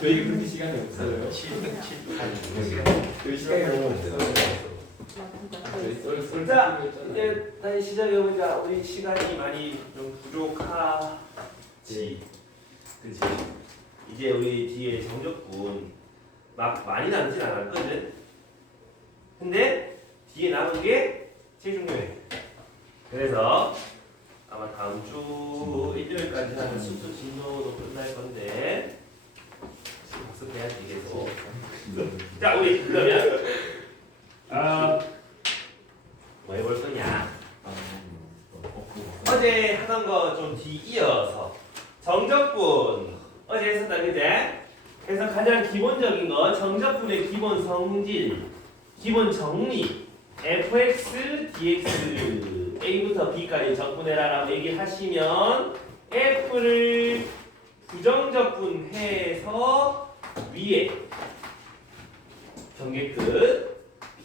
저희 그렇게 시간이 없어요. 아니 저희 시간이 너무 없어요. 자, 이제 다시 시작해보자. 우리 시간이 많이 좀 부족하지. 그치? 이제 우리 뒤에 정적분 막 많이 남진 않았거든. 근데 뒤에 남은 게 제일 중요해. 그래서 아마 다음 주 일요일까지 하는 수수 진도도 끝날 건데 지금 복습해야지 계속. 자, 우리 그러면 뭐 해볼 거냐? 어제 하던 거 좀 뒤 이어서 정적분 어제 했었다, 그제? 그래서 가장 기본적인 거 정적분의 기본 성질, 기본 정리, fx, dx, a부터 b까지 적분해라라고 얘기하시면 f를 부정적분해서 위에 경계 끝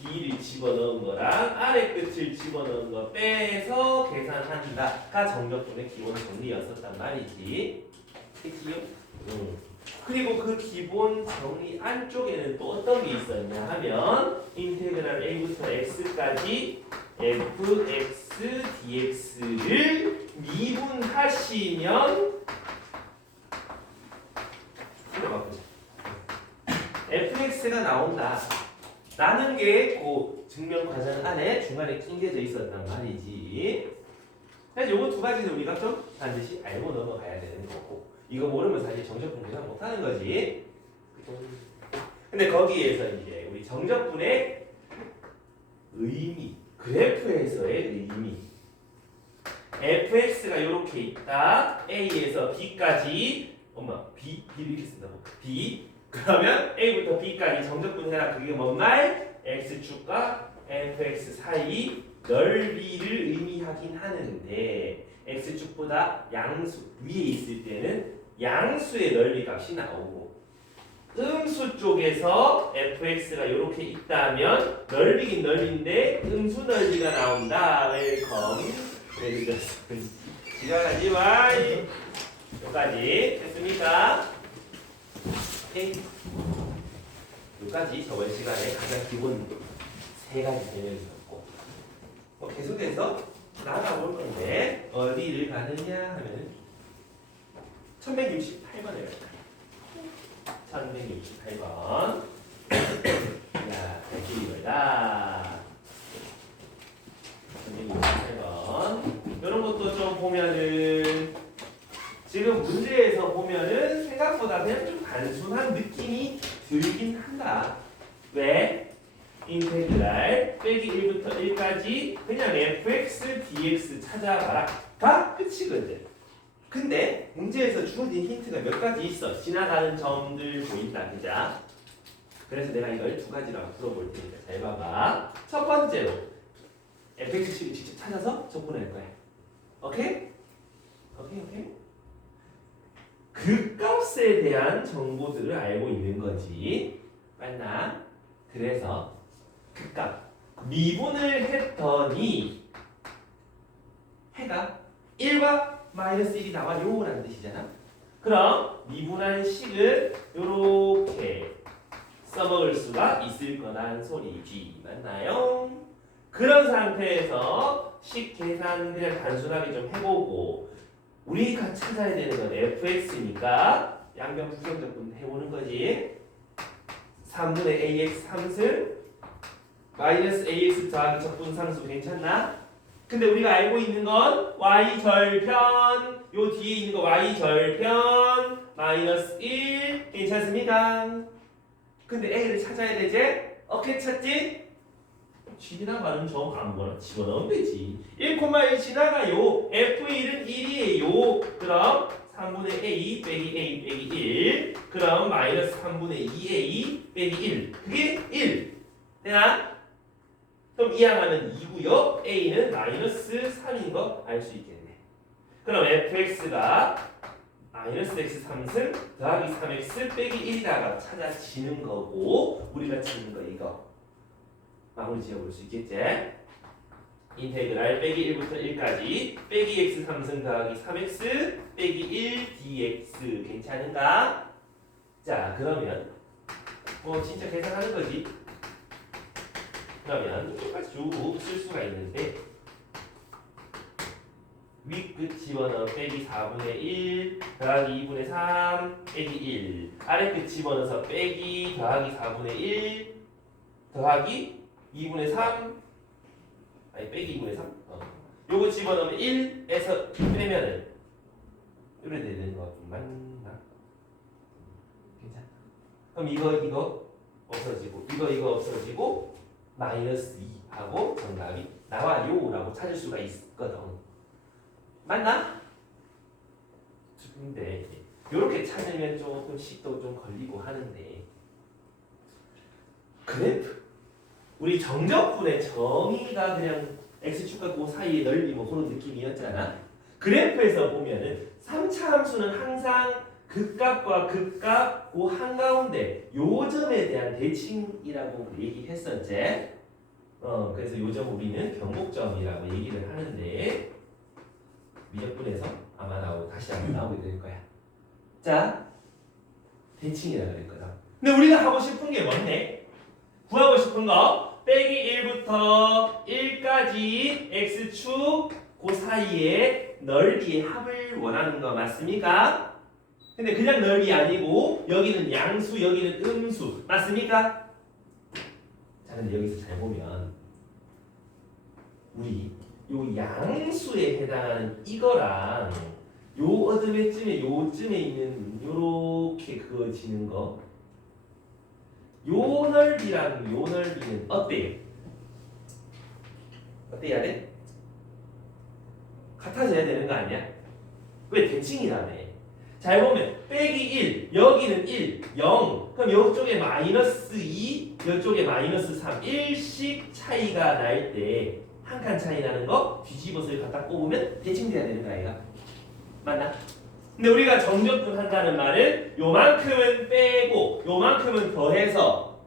b를 집어넣은 거랑 아래 끝을 집어넣은 거 빼서 계산한다가 정적분의 기본 정리였었단 말이지. 그치요? 그리고 그 기본 정리 안쪽에는 또 어떤 게 있었냐 하면 인테그랄 a부터 x까지 fx dx를 미분하시면 fx가 나온다 라는 게 그 증명 과정 안에 중간에 낑겨져 있었단 말이지. 그래서 요거 두 가지는 우리가 좀 반드시 알고 넘어가야 되는 거고, 이거 모르면 사실 정적분 계산 못하는 거지. 근데 거기에서 이제 우리 정적분의 의미, 그래프에서의 의미, fx가 이렇게 있다. a에서 b까지, b를 이렇게 쓴다고. b 그러면 a부터 b까지 정적분해라. 그게 뭔 말? x축과 fx 사이 넓이를 의미하긴 하는데 x축보다 양수 위에 있을 때는 양수의 넓이 값이 나오고, 음수 쪽에서 fx가 이렇게 있다면 넓이긴 넓이인데 음수 넓이가 나온다. 웰컴. 지나가지 마이. 여기까지 됐습니까? 오케이. 여기까지 저번 시간에 가장 기본 세 가지 개념이었고, 계속해서 나가볼 건데 어디를 가느냐 하면 1168번에 갈까요? 1168번. 자, 갈 길이 멀다. 1168번. 이런 것도 좀 보면은 지금 문제에서 보면은 생각보다 그냥 좀 단순한 느낌이 들긴 한다. 왜? 인테그랄 빼기 1부터 1까지 그냥 fx, dx 찾아봐라가 끝이거든. 근데 문제에서 주어진 힌트가 몇 가지 있어. 지나가는 점들 보인다, 그자? 그래서 내가 이걸 두 가지라고 풀어볼 테니까 잘 봐봐. 첫 번째로 fx식을 직접 찾아서 적분할 거야. 오케이? 오케이? 그 값에 대한 정보들을 알고 있는 거지. 맞나? 그래서 그 값 미분을 했더니 해가 1과 마이너스 1이 나와요 라는 뜻이잖아. 그럼 미분한 식을 요렇게 써먹을 수가 있을 거란 소리지. 맞나요? 그런 상태에서 식 계산 그냥 단순하게 좀 해보고, 우리가 찾아야 되는 건 fx니까 양변 부정적분 해보는 거지. 3분의 ax 3승 마이너스 ax 더하기 적분상수 괜찮나? 근데 우리가 알고 있는 건 y절편, 요 뒤에 있는 거 y절편 마이너스 1 괜찮습니까? 근데 a를 찾아야 되지? 어떻게 찾지? 지나가는 점 아무거나 집어넣으면 되지. 1,1 지나가요. f1은 1이에요. 그럼 3분의 a 빼기 a 빼기 1. 그럼 마이너스 3분의 2a 빼기 1. 그게 1. 되나? 그럼 이항하면 2고요. a는 마이너스 3인 거 알 수 있겠네. 그럼 fx가 마이너스 x 3승 더하기 3x 빼기 1이라고 찾아지는 거고, 우리가 찾는 거 이거. 마무리 지어볼 수 있겠지? 인테그랄 빼기 1부터 1까지 빼기 x 3승 더하기 3x 빼기 1 dx 괜찮은가? 자, 그러면 뭐 진짜 계산하는 거지. 그러면 똑같이 쭉 쓸 수가 있는데 윗끝 집어넣어 빼기 4분의 1 더하기 2분의 3 빼기 1 아래끝 집어넣어서 빼기 더하기 4분의 1 더하기 2분의 3 아니 빼기 2분의 3 요거 집어넣으면 1에서 빼면은 이래 되는 거 맞나? 괜찮아. 그럼 이거 없어지고 이거 없어지고 마이너스 2 하고 정답이 나와요라고 찾을 수가 있거든. 맞나? 근데 이렇게 찾으면 조금 식도 좀 걸리고 하는데 그래프 우리 정적분의 정의가 그냥 x축과 그 사이의 넓이 뭐 그런 느낌이었잖아. 그래프에서 보면은 3차 함수는 항상 극값과 극값 그 한가운데 요 점에 대한 대칭이라고 얘기했었지. 그래서 요 점 우리는 경곡점이라고 얘기를 하는데 미적분에서 아마 다시 한번 나오게 될 거야. 자, 대칭이라고 그랬거든. 근데 우리가 하고 싶은 게 뭔데? 구하고 싶은 거 빼기 1부터 1까지 x축 그 사이에 넓이의 합을 원하는 거 맞습니까? 근데 그냥 넓이 아니고 여기는 양수 여기는 음수 맞습니까? 자, 근데 여기서 잘 보면 우리 요 양수에 해당하는 이거랑 요 어드매쯤에 요쯤에 있는 요렇게 그어지는 거 요 넓이랑 요 넓이는 어때요? 어때야 돼? 같아져야 되는 거 아니야? 왜 대칭이라며? 잘 보면 빼기 1 여기는 1 0 그럼 이쪽에 마이너스 2 이쪽에 마이너스 3 1씩 차이가 날 때 한 칸 차이 나는 거 뒤집어서 갖다 꼽으면 대칭돼야 되는 거 아이가? 맞나? 근데 우리가 정적분 한다는 말은 요만큼은 빼고 요만큼은 더해서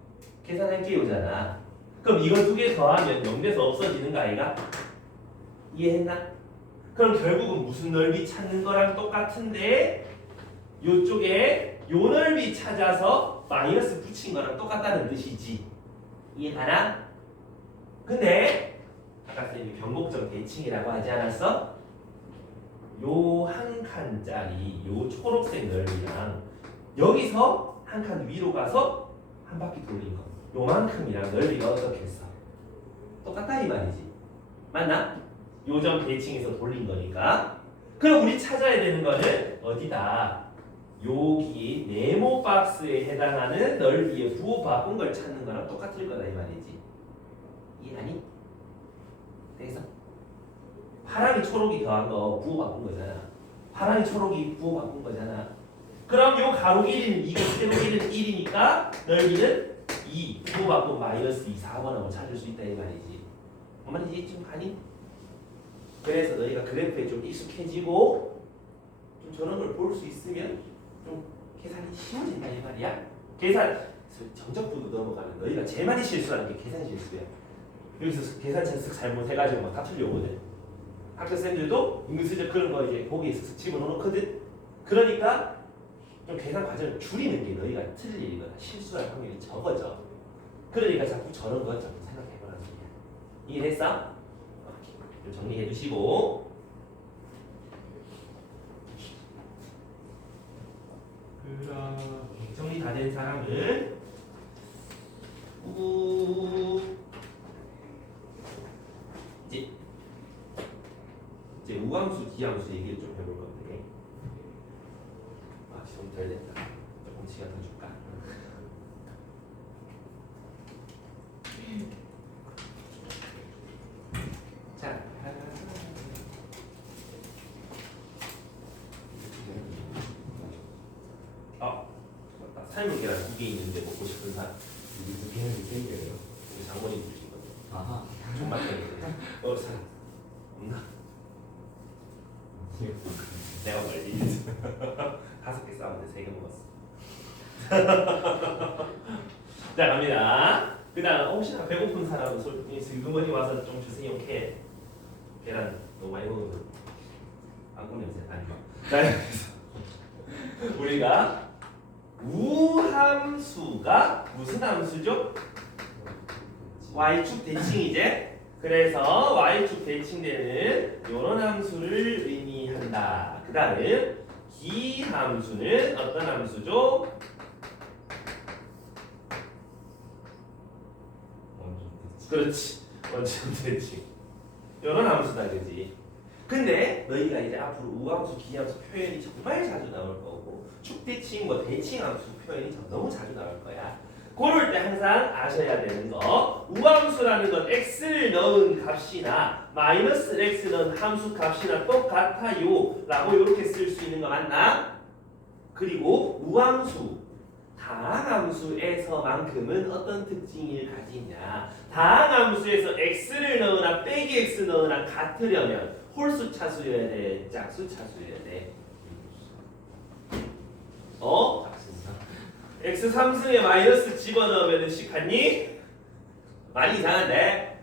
계산할게요잖아. 그럼 이거 두 개 더하면 0돼서 없어지는 거 아이가? 이해했나? 그럼 결국은 무슨 넓이 찾는 거랑 똑같은데 요쪽에 요 넓이 찾아서 마이너스 붙인 거랑 똑같다는 뜻이지. 이해가나? 근데 아까 쌤이 변곡점 대칭이라고 하지 않았어? 요 한 칸짜리 요 초록색 넓이랑 여기서 한 칸 위로 가서 한 바퀴 돌린 거 요만큼이랑 넓이가 어떻겠어? 똑같다 이 말이지. 맞나? 요점 대칭에서 돌린 거니까. 그럼 우리 찾아야 되는 거는 어디다? 여기 네모 박스에 해당하는 넓이에 부호 바꾼 걸 찾는 거랑 똑같을 거다 이 말이지. 이해하니? 됐어? 파랑이 초록이 더한 거 부호 바꾼 거잖아. 파랑이 초록이 부호 바꾼 거잖아. 그럼 요 가로 길이는 2고 세로 길이는 1이니까 넓이는 2 부호 바꾼 마이너스 2 4번하고 찾을 수 있다 이 말이지. 엄마는 이제 좀 가니? 그래서 너희가 그래프에 좀 익숙해지고 좀 저런 걸 볼 수 있으면 좀 계산이 쉬워진다 이 말이야. 계산 정적분도 넘어가면 너희가 제일 많이 실수하는 게 계산 실수야. 여기서 계산 찬스 잘못해가지고 막 다 틀려오거든. 학교 쌤들도 은근슬쩍 그런 거 이제 거기에 있어서 집어넣거든. 그러니까 좀 계산 과정을 줄이는 게 너희가 틀릴 일이거나 실수할 확률이 적어져. 그러니까 자꾸 저런 거 좀 생각해보라는 소리야. 이해했어? 좀 정리해 주시고. 정리 다 된 사람은 이제 우함수, 지함수 얘기를 좀 해볼 건데. 좀 덜 됐다. 조금 시간 더 줄까? 자, 맞다. 삶은 계란 2개 있는데 먹고 싶은 사람. 여기서 계란이 생겨요. 우리 장모님 주시거든. 아하. 정말 때문에. 사람 없나? 내가 멀리 5개 싸웠는데 3개 먹었어. 자, 갑니다. 그 다음 혹시나 배고픈 사람은 슬그머니 와서 좀 주세요. 계란 너무 많이 먹으면 안구 냄새 나니까. 자, 우리가 우함수가 무슨 함수죠? y축 대칭이제. 그래서 y축 대칭되는 이런 함수를 의미한다. 그 다음 기함수는 어떤 함수죠? 그렇지. 원점 대칭. 이런 함수다, 그지? 근데 너희가 이제 앞으로 우함수, 기함수 표현이 정말 자주 나올 거고 축대칭, 대칭 함수 표현이 너무 자주 나올 거야. 그럴 때 항상 아셔야 되는 거, 우함수라는 건 x를 넣은 값이나 마이너스 x 넣은 함수 값이나 똑같아요 라고 이렇게 쓸 수 있는 거 맞나? 그리고 우함수, 다항함수에서만큼은 어떤 특징을 가지냐? 다항함수에서 x를 넣으나 빼기 x 넣으나 같으려면 홀수 차수여야 돼, 짝수 차수여야 돼. x 3승에 마이너스 집어넣으면 식하니? 많이 이상한데?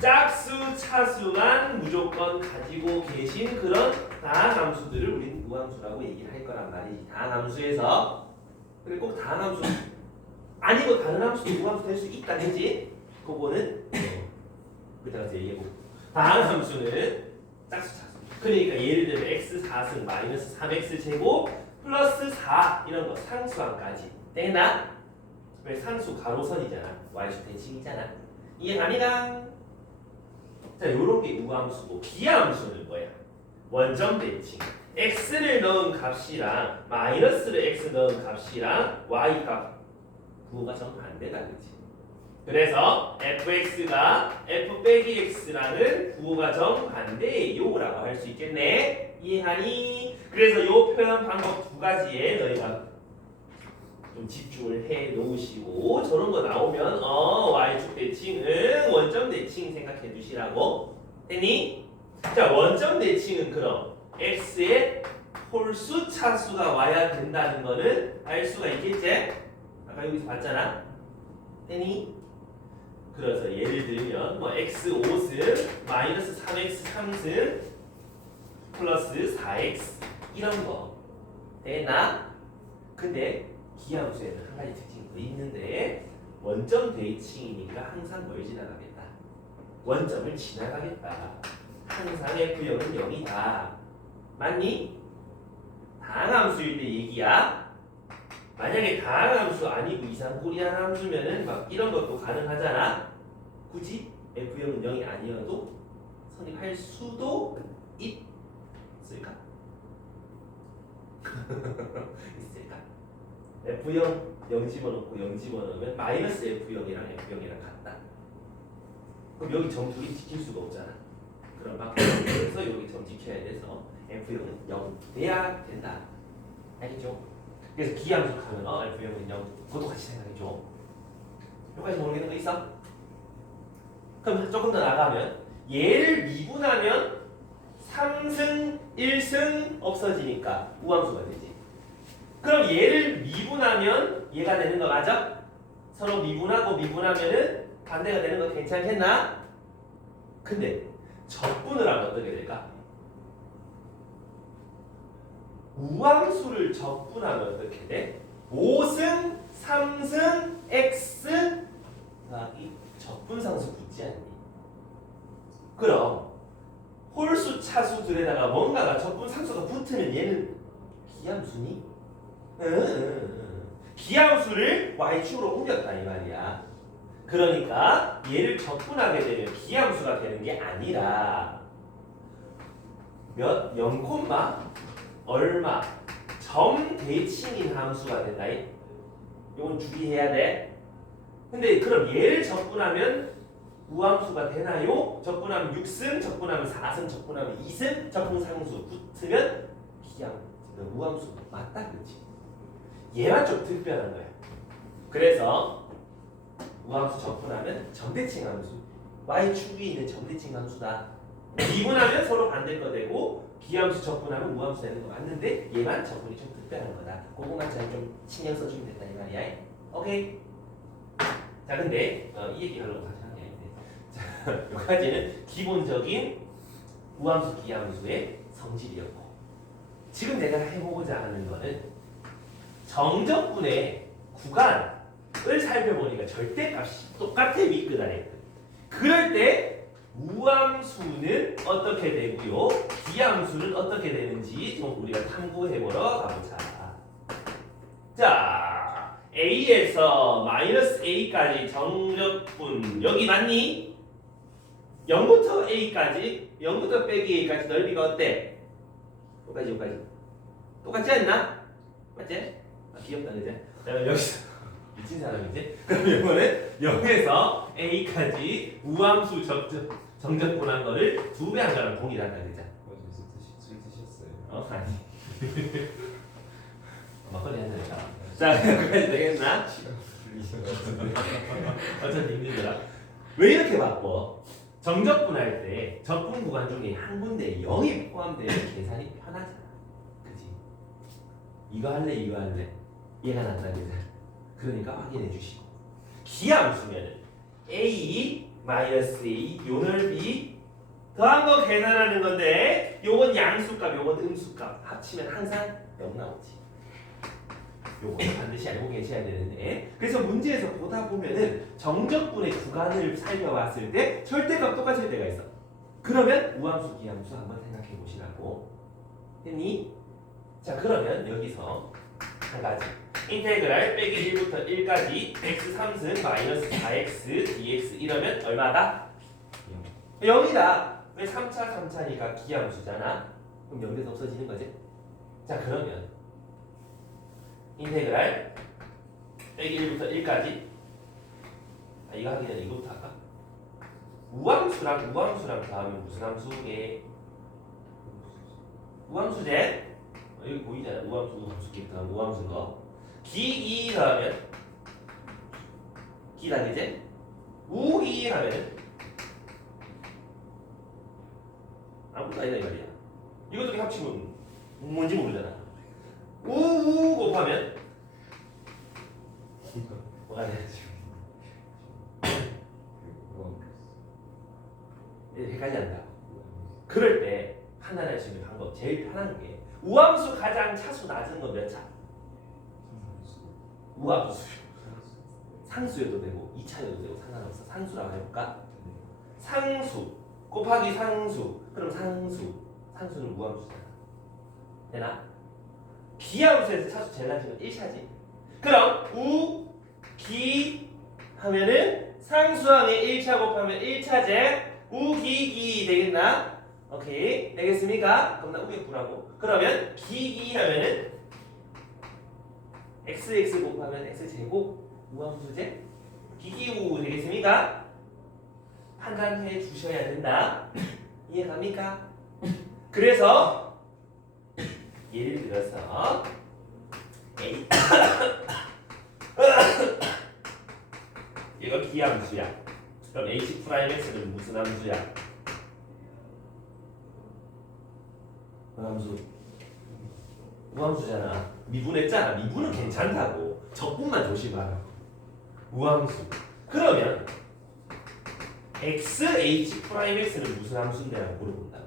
짝수 차수만 무조건 가지고 계신 그런 다항함수들을 우린 우함수라고 얘기를 할 거란 말이지. 다항함수에서. 그리고 꼭 다항함수 아니고 다른 함수도 우함수 될 수 있다, 그지? 그거는 그때 가서 얘기해보고. 다항함수는 짝수 차수. 그러니까 예를 들면 x 4승 마이너스 3x 제곱 플러스 4 이런 거 상수항까지 되나? 왜 상수 가로선이잖아. y축 대칭이잖아. 이해 갑니다. 자, 요런 게 우함수고 기함수는 뭐야? 원점 대칭. x를 넣은 값이랑 마이너스를 x 넣은 값이랑 y 값 부호가 정반대다, 그렇지? 그래서 fx가 f 빼기 x라는 부호가 정반대요라고 할 수 있겠네. 이해하니? 그래서 요 표현 방법 두 가지에 너희가 좀 집중을 해 놓으시고 저런 거 나오면 y축 대칭, 원점 대칭 생각해 주시라고. 됐니? 자, 원점 대칭은 그럼 x의 홀수 차수가 와야 된다는 거는 알 수가 있겠지? 아까 여기서 봤잖아. 됐니? 그래서 예를 들면 x 5승 마이너스 3x 3승 플러스 4x 이런 거 되나? 근데 기함수에는 한 가지 특징이 더 있는데 원점 대칭이니까 항상 뭘 지나가겠다? 원점을 지나가겠다. 항상 F형은 0이다. 맞니? 다항함수일 때 얘기야. 만약에 다항함수 아니고 이상코리안 함수면은 막 이런 것도 가능하잖아. 굳이 F형은 0이 아니어도 성립할 수도 있을까? 있을까? F형 0 집어넣고 0 집어넣으면 마이너스 F형이랑 F형이랑 같다. 그럼 여기 점 둘이 지킬 수가 없잖아. 그럼 막 그래서 여기 점 지켜야 돼서 F형은 0 돼야 된다. 알겠죠? 그래서 기함수 하면 F형은 0 그것도 같이 생각해줘. 여기까지 모르겠는 거 있어? 그럼 조금 더 나가면 얘를 미분하면 3승 1승 없어지니까 우함수가 되지. 그럼 얘를 미분하면 얘가 되는 거 맞아? 서로 미분하고 미분하면은 반대가 되는 거 괜찮겠나? 근데 적분을 하면 어떻게 될까? 우함수를 적분하면 어떻게 돼? 5승 3승 x 더하기 적분상수 붙지 않니? 그럼 홀수 차수들에다가 뭔가가 적분상수가 붙으면 얘는 기함수니? 기함수를 y축으로 옮겼다 이 말이야. 그러니까 얘를 적분하게 되면 기함수가 되는 게 아니라 몇 0, 얼마 점 대칭인 함수가 된다. 이건 주의해야 돼. 근데 그럼 얘를 적분하면 우함수가 되나요? 적분하면 6승, 적분하면 4승, 적분하면 2승, 적분상수 붙으면 우함수 맞다, 그렇지? 얘만 좀 특별한 거야. 그래서 우함수 적분하면 점대칭 함수, y축 위에 있는 점대칭 함수다. 미분하면 서로 반대일 거 되고 기함수 적분하면 우함수 되는 거 맞는데 얘만 적분이 좀 특별한 거다. 그거만 잘 좀 신경 써주면 된다 이 말이야. 오케이? 자, 근데 이 얘기 하려고 다시 하는 게 아닌데 자, 여기까지는 기본적인 우함수 기함수의 성질이었고 지금 내가 해보고자 하는 거는 정적분의 구간을 살펴보니까 절대값이 똑같아 윗끝 아래. 그럴 때 우함수는 어떻게 되고요? 기함수는 어떻게 되는지 좀 우리가 탐구해보러 가보자. 자, A에서 마이너스 A까지 정적분 여기 맞니? 0부터 A까지 0부터 빼기 A까지 넓이가 어때? 여기까지 똑같지 않나? 맞지? 아, 귀엽다 그지? 자, 여기서 미친 사람이지? 그럼 이거는 0에서 A까지 우함수 정적분한 거를 2배 한 거랑 동일하다 그죠? 술 드셨어요? 아니 막걸리 한 잔이다. 자, 여기까지 되겠나? 어차피 힘들더라. 왜 이렇게 바꿔? 정적분할 때 적분 구간 중에 한 군데 0이 포함되면 계산이 편하잖아. 그지? 이거 할래? 얘가 낫다 그래. 그러니까 확인해 주시고. 기함수면은 A 마이너스 A 요 넓이 더한 거 계산하는 건데 요건 양수값, 요건 음수값 합치면 항상 0 나오지. 요거 반드시 알고 계셔야 되는데, 그래서 문제에서 보다 보면은 정적분의 구간을 살펴봤을 때 절대값 똑같을 때가 있어. 그러면 우함수, 기함수 한번 생각해 보시라고 했니? 자, 그러면 여기서 한 가지 인테그랄 빼기 1부터 1까지 x 3승 마이너스 4x dx 이러면 얼마다? 0이다. 왜 3차니까 기함수잖아. 그럼 0에서 없어지는 거지? 자, 그러면 인테그랄 빼기 1부터 1까지 이거 하기 전에 이거부터 할까? 우함수랑 더하면 무슨 함수게? 우함수제? 여기 보이잖아. 우함수 더하면 우함수 거. 기 더하면 기다 그제? 우기 하면 아무것도 아니다 이 말이야. 이것들이 합치면 뭔지 모르잖아. 우 곱하면 뭐가 되지? 헷갈린다. 그럴 때 판단할 수 있는 방법 제일 편한 게 우함수 가장 차수 낮은 거 몇 차? 우함수. 상수여도 되고 2차여도 되고 상관없어. 상수라고 해볼까? 상수 곱하기 상수. 그럼 상수는 우함수잖아. 되나? 기함수에서 차수 제일 낮은 건 1차지. 그럼 우, 기 하면은 상수항에 1차 곱하면 1차제 우기기 되겠나? 오케이 되겠습니까? 그럼 나 우기 구라고. 그러면 기기 하면은 xx 곱하면 x제곱 우함수제 기기우 되겠습니까? 판단해 주셔야 된다. 이해 갑니까? 그래서 예를 들어서 A 이거 기함수야. 그럼 H'X는 무슨 함수야? 우함수잖아. 미분했잖아. 미분은 괜찮다고. 적분만 조심하라. 우함수. 그러면 XH'X는 무슨 함수인데라고 물어본다고.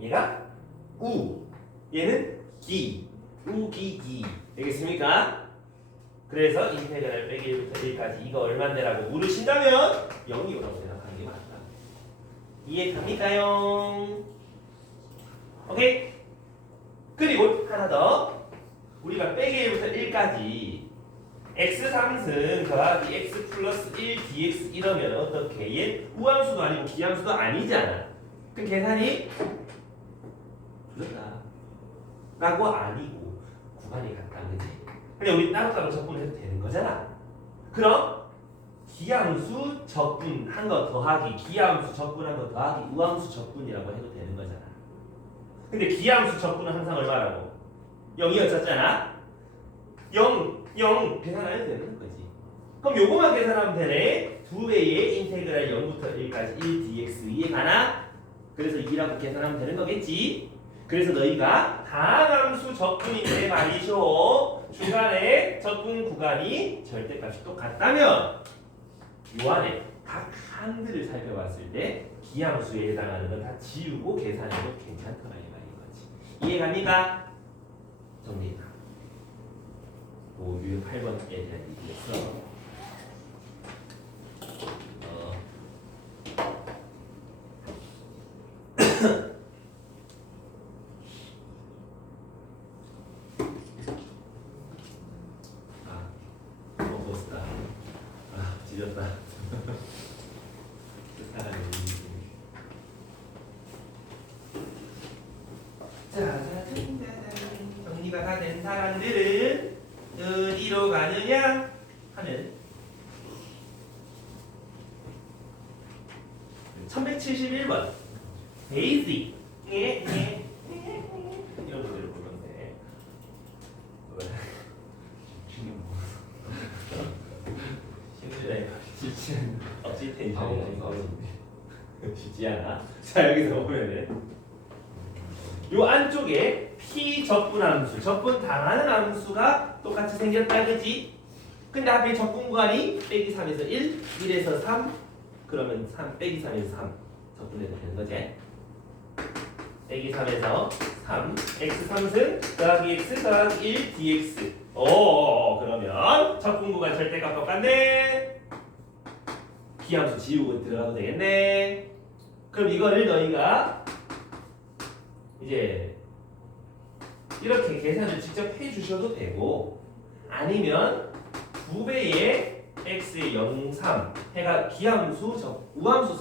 얘가 우, 얘는 기, 우기기 되겠습니까? 그래서 인테그랄 빼기 1부터 1까지 이거 얼마인데라고 물으신다면 0이 오라고 생각하는 게 맞다. 이해 갑니까요? 오케이? 그리고 하나 더. 우리가 빼기 1부터 1까지 x 3승 더하기 x 플러스 1 dx 이러면 어떻게? 얘 우함수도 아니고 기함수도 아니잖아. 그럼 계산이 줄였다 라고 아니고 구간이 같다 그지? 근데 우리 따로따로 적분해도 되는 거잖아. 그럼 기함수 적분한 거 더하기 기함수 적분한 거 더하기 우함수 적분이라고 해도 되는 거잖아. 근데 기함수 적분은 항상 얼마라고? 0이었잖아. 0 계산 안 해도 되는 거지. 그럼 요거만 계산하면 되네. 두 배의 인테그랄 0부터 1까지 1dx 이해 가나? 그래서 2라고 계산하면 되는 거겠지. 그래서 너희가 다함수 적분인데 말이죠. 중간에 적분 구간이 절대값이 똑같다면 요 안에 각 항들을 살펴봤을 때 기함수에 해당하는 건 다 지우고 계산해도 괜찮다 이 말인 거지. 이해 갑니까? 그 유형 8번에 대한 얘기였어. 먹었다. 찢었다. 자, 정리가 다 된 사람들은 어디로 가느냐 하는 1171번 데이지 이런 노래를 볼 건데 힘들다 이거 억지 텐션 쉽지 않아. 자 여기서 보면은 요 안쪽에 P 적분 함수, 적분 당하는 함수가 똑같이 생겼다 그지? 근데 앞에 적분 구간이 빼기 3에서 1, 1에서 3 그러면 3 빼기 3에서 3 적분해도 되는 거지? 빼기 3에서 3 x 3승 더하기 x 더하기 1 dx 오 그러면 적분 구간 절대값 똑같네. 기함수 지우고 들어가도 되겠네. 그럼 이거를 너희가 이제 이렇게 계산을 직접 해 주셔도 되고 아니면 2배의 x의 0,3 해가 기함수 우함수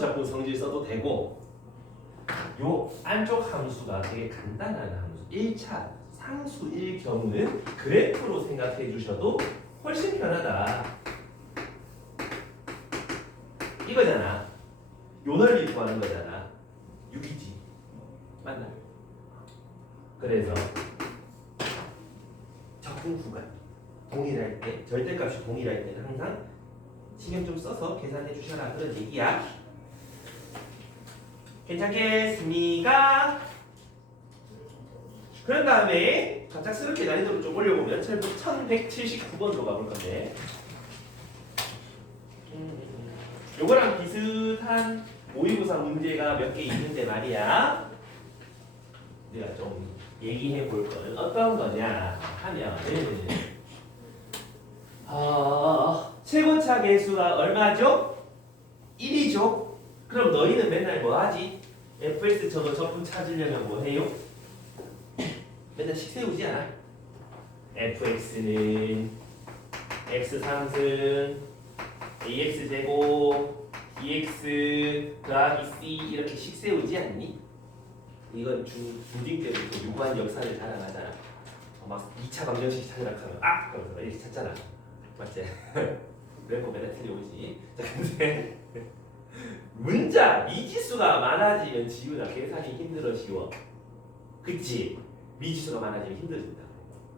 적분 성질 써도 되고 요 안쪽 함수가 되게 간단한 함수 1차 상수일 경우는 그래프로 생각해 주셔도 훨씬 편하다 이거잖아. 요 넓이 구하는 거잖아. 6이지 맞나? 그래서 적분 구간 동일할 때 절대값이 동일할 때는 항상 신경 좀 써서 계산해 주셔라 그런 얘기야. 괜찮겠습니까? 그런 다음에 갑작스럽게 난이도를 좀 올려보면 1179번으로 가볼 건데 요거랑 비슷한 모의고사 문제가 몇 개 있는데 말이야. 내가 좀 얘기해 볼 거는 어떤 거냐 하면 최고차 계수가 얼마죠? 1이죠. 그럼 너희는 맨날 뭐 하지? fx 저거 적분 찾으려면 뭐 해요? 맨날 식 세우지 않아? fx는 x 3승 ax 제곱 dx 더하기 c 이렇게 식 세우지 않니? 이건 중딩 때부터 유구한 역사를 자랑하잖아. 막 2차 방정식 찾으라 하면 그러면서 이렇게 찾잖아. 맞지? 그래고 맨날 틀려오지. 자 근데 문자 미지수가 많아지면 지우나 계산이 힘들어지워. 그치? 미지수가 많아지면 힘들어진다.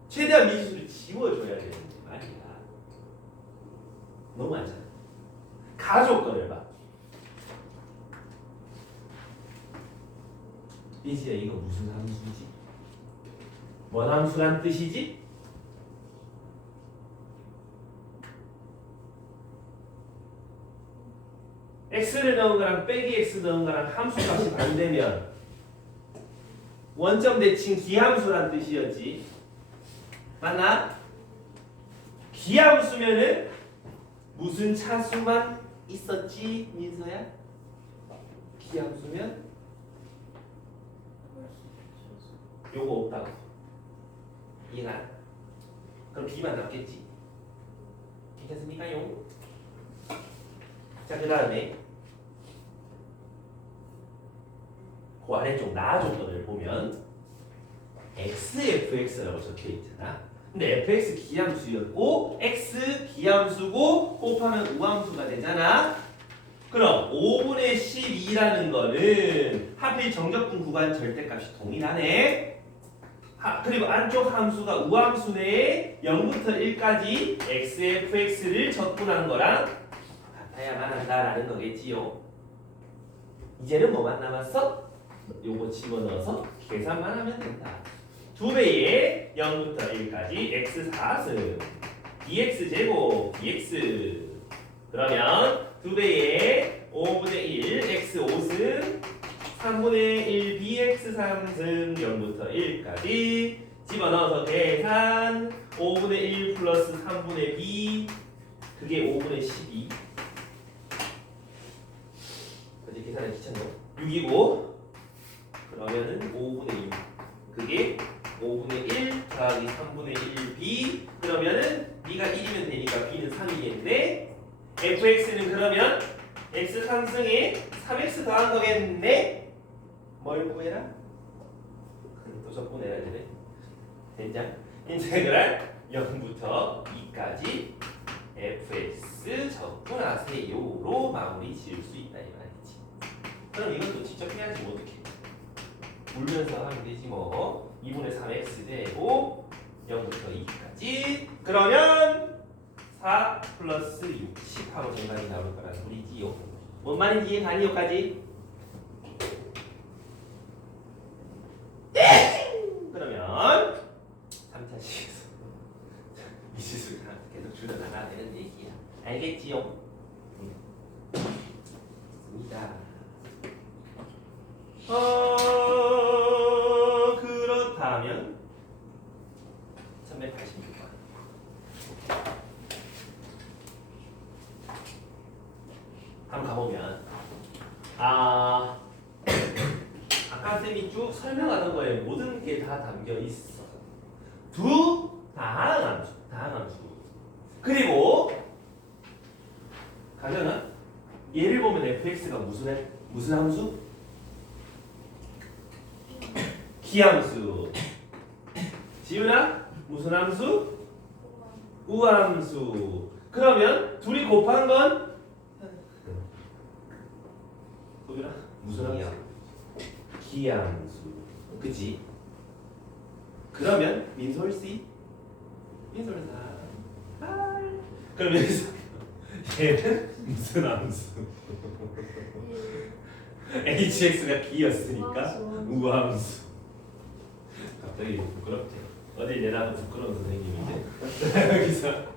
최대한 미지수를 지워줘야 되는데 말이야. 너무 많잖아. 가족권을 봐. 이지야 이거 무슨 함수지? 뭔 함수란 뜻이지? x를 넣은 거랑 빼기 x 넣은 거랑 함수값이 반대면 원점 대칭 기함수란 뜻이었지. 맞나? 기함수면은 무슨 차수만 있었지 민서야? 기함수면 요거 없다고. 이해가? 그럼 b만 남겠지. 괜찮습니까요? 자 그 다음에 그 아래쪽 나 조건을 보면 xfx라고 적혀 있잖아. 근데 fx 기함수였고 x 기함수고 곱하면 우함수가 되잖아. 그럼 5분의 12라는 거는 하필 정적분 구간 절대값이 동일하네. 그리고 안쪽 함수가 우함수 내에 0부터 1까지 xfx를 적분한 거랑 같아야만 한다라는 거겠지요. 이제는 뭐만 남았어? 요거 집어넣어서 계산만 하면 된다. 2배의 0부터 1까지 x 4승 dx 제곱 dx 그러면 2배의 5분의 1 x 5승 3분의 1 bx 3승 0부터 1까지 집어넣어서 계산 5분의 1 플러스 3분의 b 그게 5분의 12 어제 계산하기 귀찮네 6이고 그러면은 5분의 6 그게 5분의 1 더하기 3분의 1b 그러면은 b가 1이면 되니까 b는 3이겠네 fx는 그러면 x 상승에 3x 더한 거겠네 뭘 구해라? 또 적고 내야 되네 된장 인테그랄 0부터 2까지 fx 적분하세요로 마무리 지을 수 있다 이 말이지 그럼 이것도 직접 해야지 뭐 어떡해 울면서 하면 되지 뭐 2분의 3x 되고 0부터 2까지 그러면 4 플러스 6 10하고 정답이 나올 거란 소리지요 뭔 말인지 이해 가니요까지 그러면 3차 시에서 미지수가 계속 줄어나가야 되는 얘기야 알겠지요? 좋습니다 그렇다면 1186번 한번 가보면 아까 쌤이 쭉 설명하던 거에 모든 게 다 담겨 있어 두 다항함수 그리고 가정은 얘를 보면 fx가 무슨 함수? 기함수 지훈아 무슨 함수? 우함수 그러면 둘이 곱한 건 소율아 무슨 함수? 기함수 그치? 그러면 민솔씨 민솔사 그럼 여기서 얘는 무슨 함수? hx가 기였으니까 우함수 갑자기 부끄럽지 어디 내놔도 부끄러운 선생님인데 여기서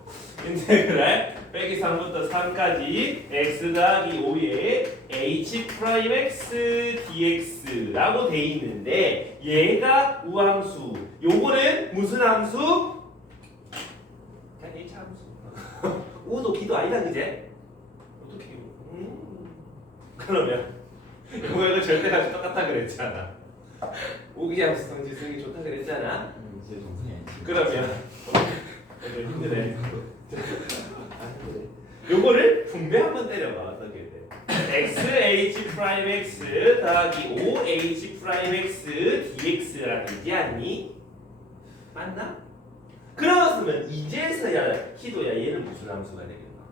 인테그랄 빼기 3부터 3까지 x 더하기 5에 h 프라임 x dx라고 돼 있는데 얘가 우함수 요거는 무슨 함수? 그냥 h 함수 우도 기도 아니다 그제? 어떻게 그러면 요거가 절대값이 똑같다 그랬잖아 우기 함수 성질 쓰기 좋다 그랬잖아 이제 정상이 아니지. 그러면 힘드네 요거를 분배 한번 때려봐 어떻게 돼? x h 프라임 x 더하기 5 h 프라임 x dx라는 게 아니? 맞나? 그러면 이제서야 희도야 얘는 무슨 함수가 되겠나?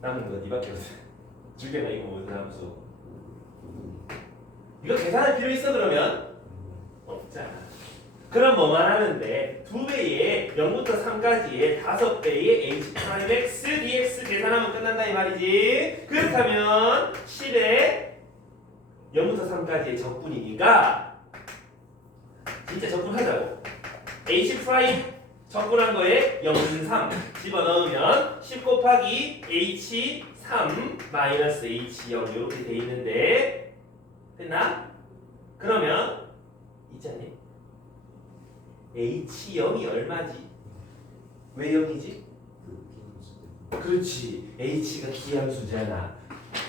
남은 거 니밖에 없어 주개가 이거 무슨 함수? 이거 계산할 필요 있어 그러면? 없잖아 그럼 뭐만 하는데 2배의 0부터 3까지의 5배의 h 프라임 x dx 계산하면 끝난다 이 말이지 그렇다면 10에 0부터 3까지의 적분이니까 진짜 적분하자고 h 프라임 적분한 거에 0, 3 집어넣으면 10 곱하기 h 3 마이너스 h 0 이렇게 돼 있는데 됐나? 그러면 있잖니 h0이 얼마지? 왜 0이지? 그렇지 h가 기함수잖아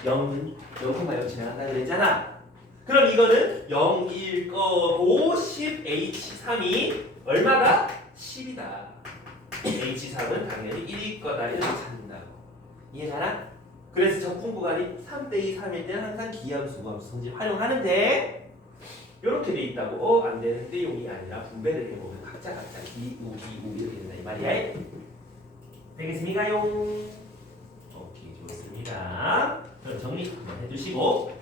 0은 0,0 지나간다 그랬잖아 그럼 이거는 0일 거고 10h3이 얼마다? 10이다 h3은 당연히 1일 거다 이렇게 찾는다고 이해가나? 그래서 적분 구간이 3대2 3일 때는 항상 기함수 우함수 성질 활용하는데 이렇게 돼 있다고 안 되는데 용이 아니라 분배를 해보면 각자 기우 이렇게 된다 이 말이야 되겠습니까요? 오케이 좋습니다 그럼 정리 한번 해주시고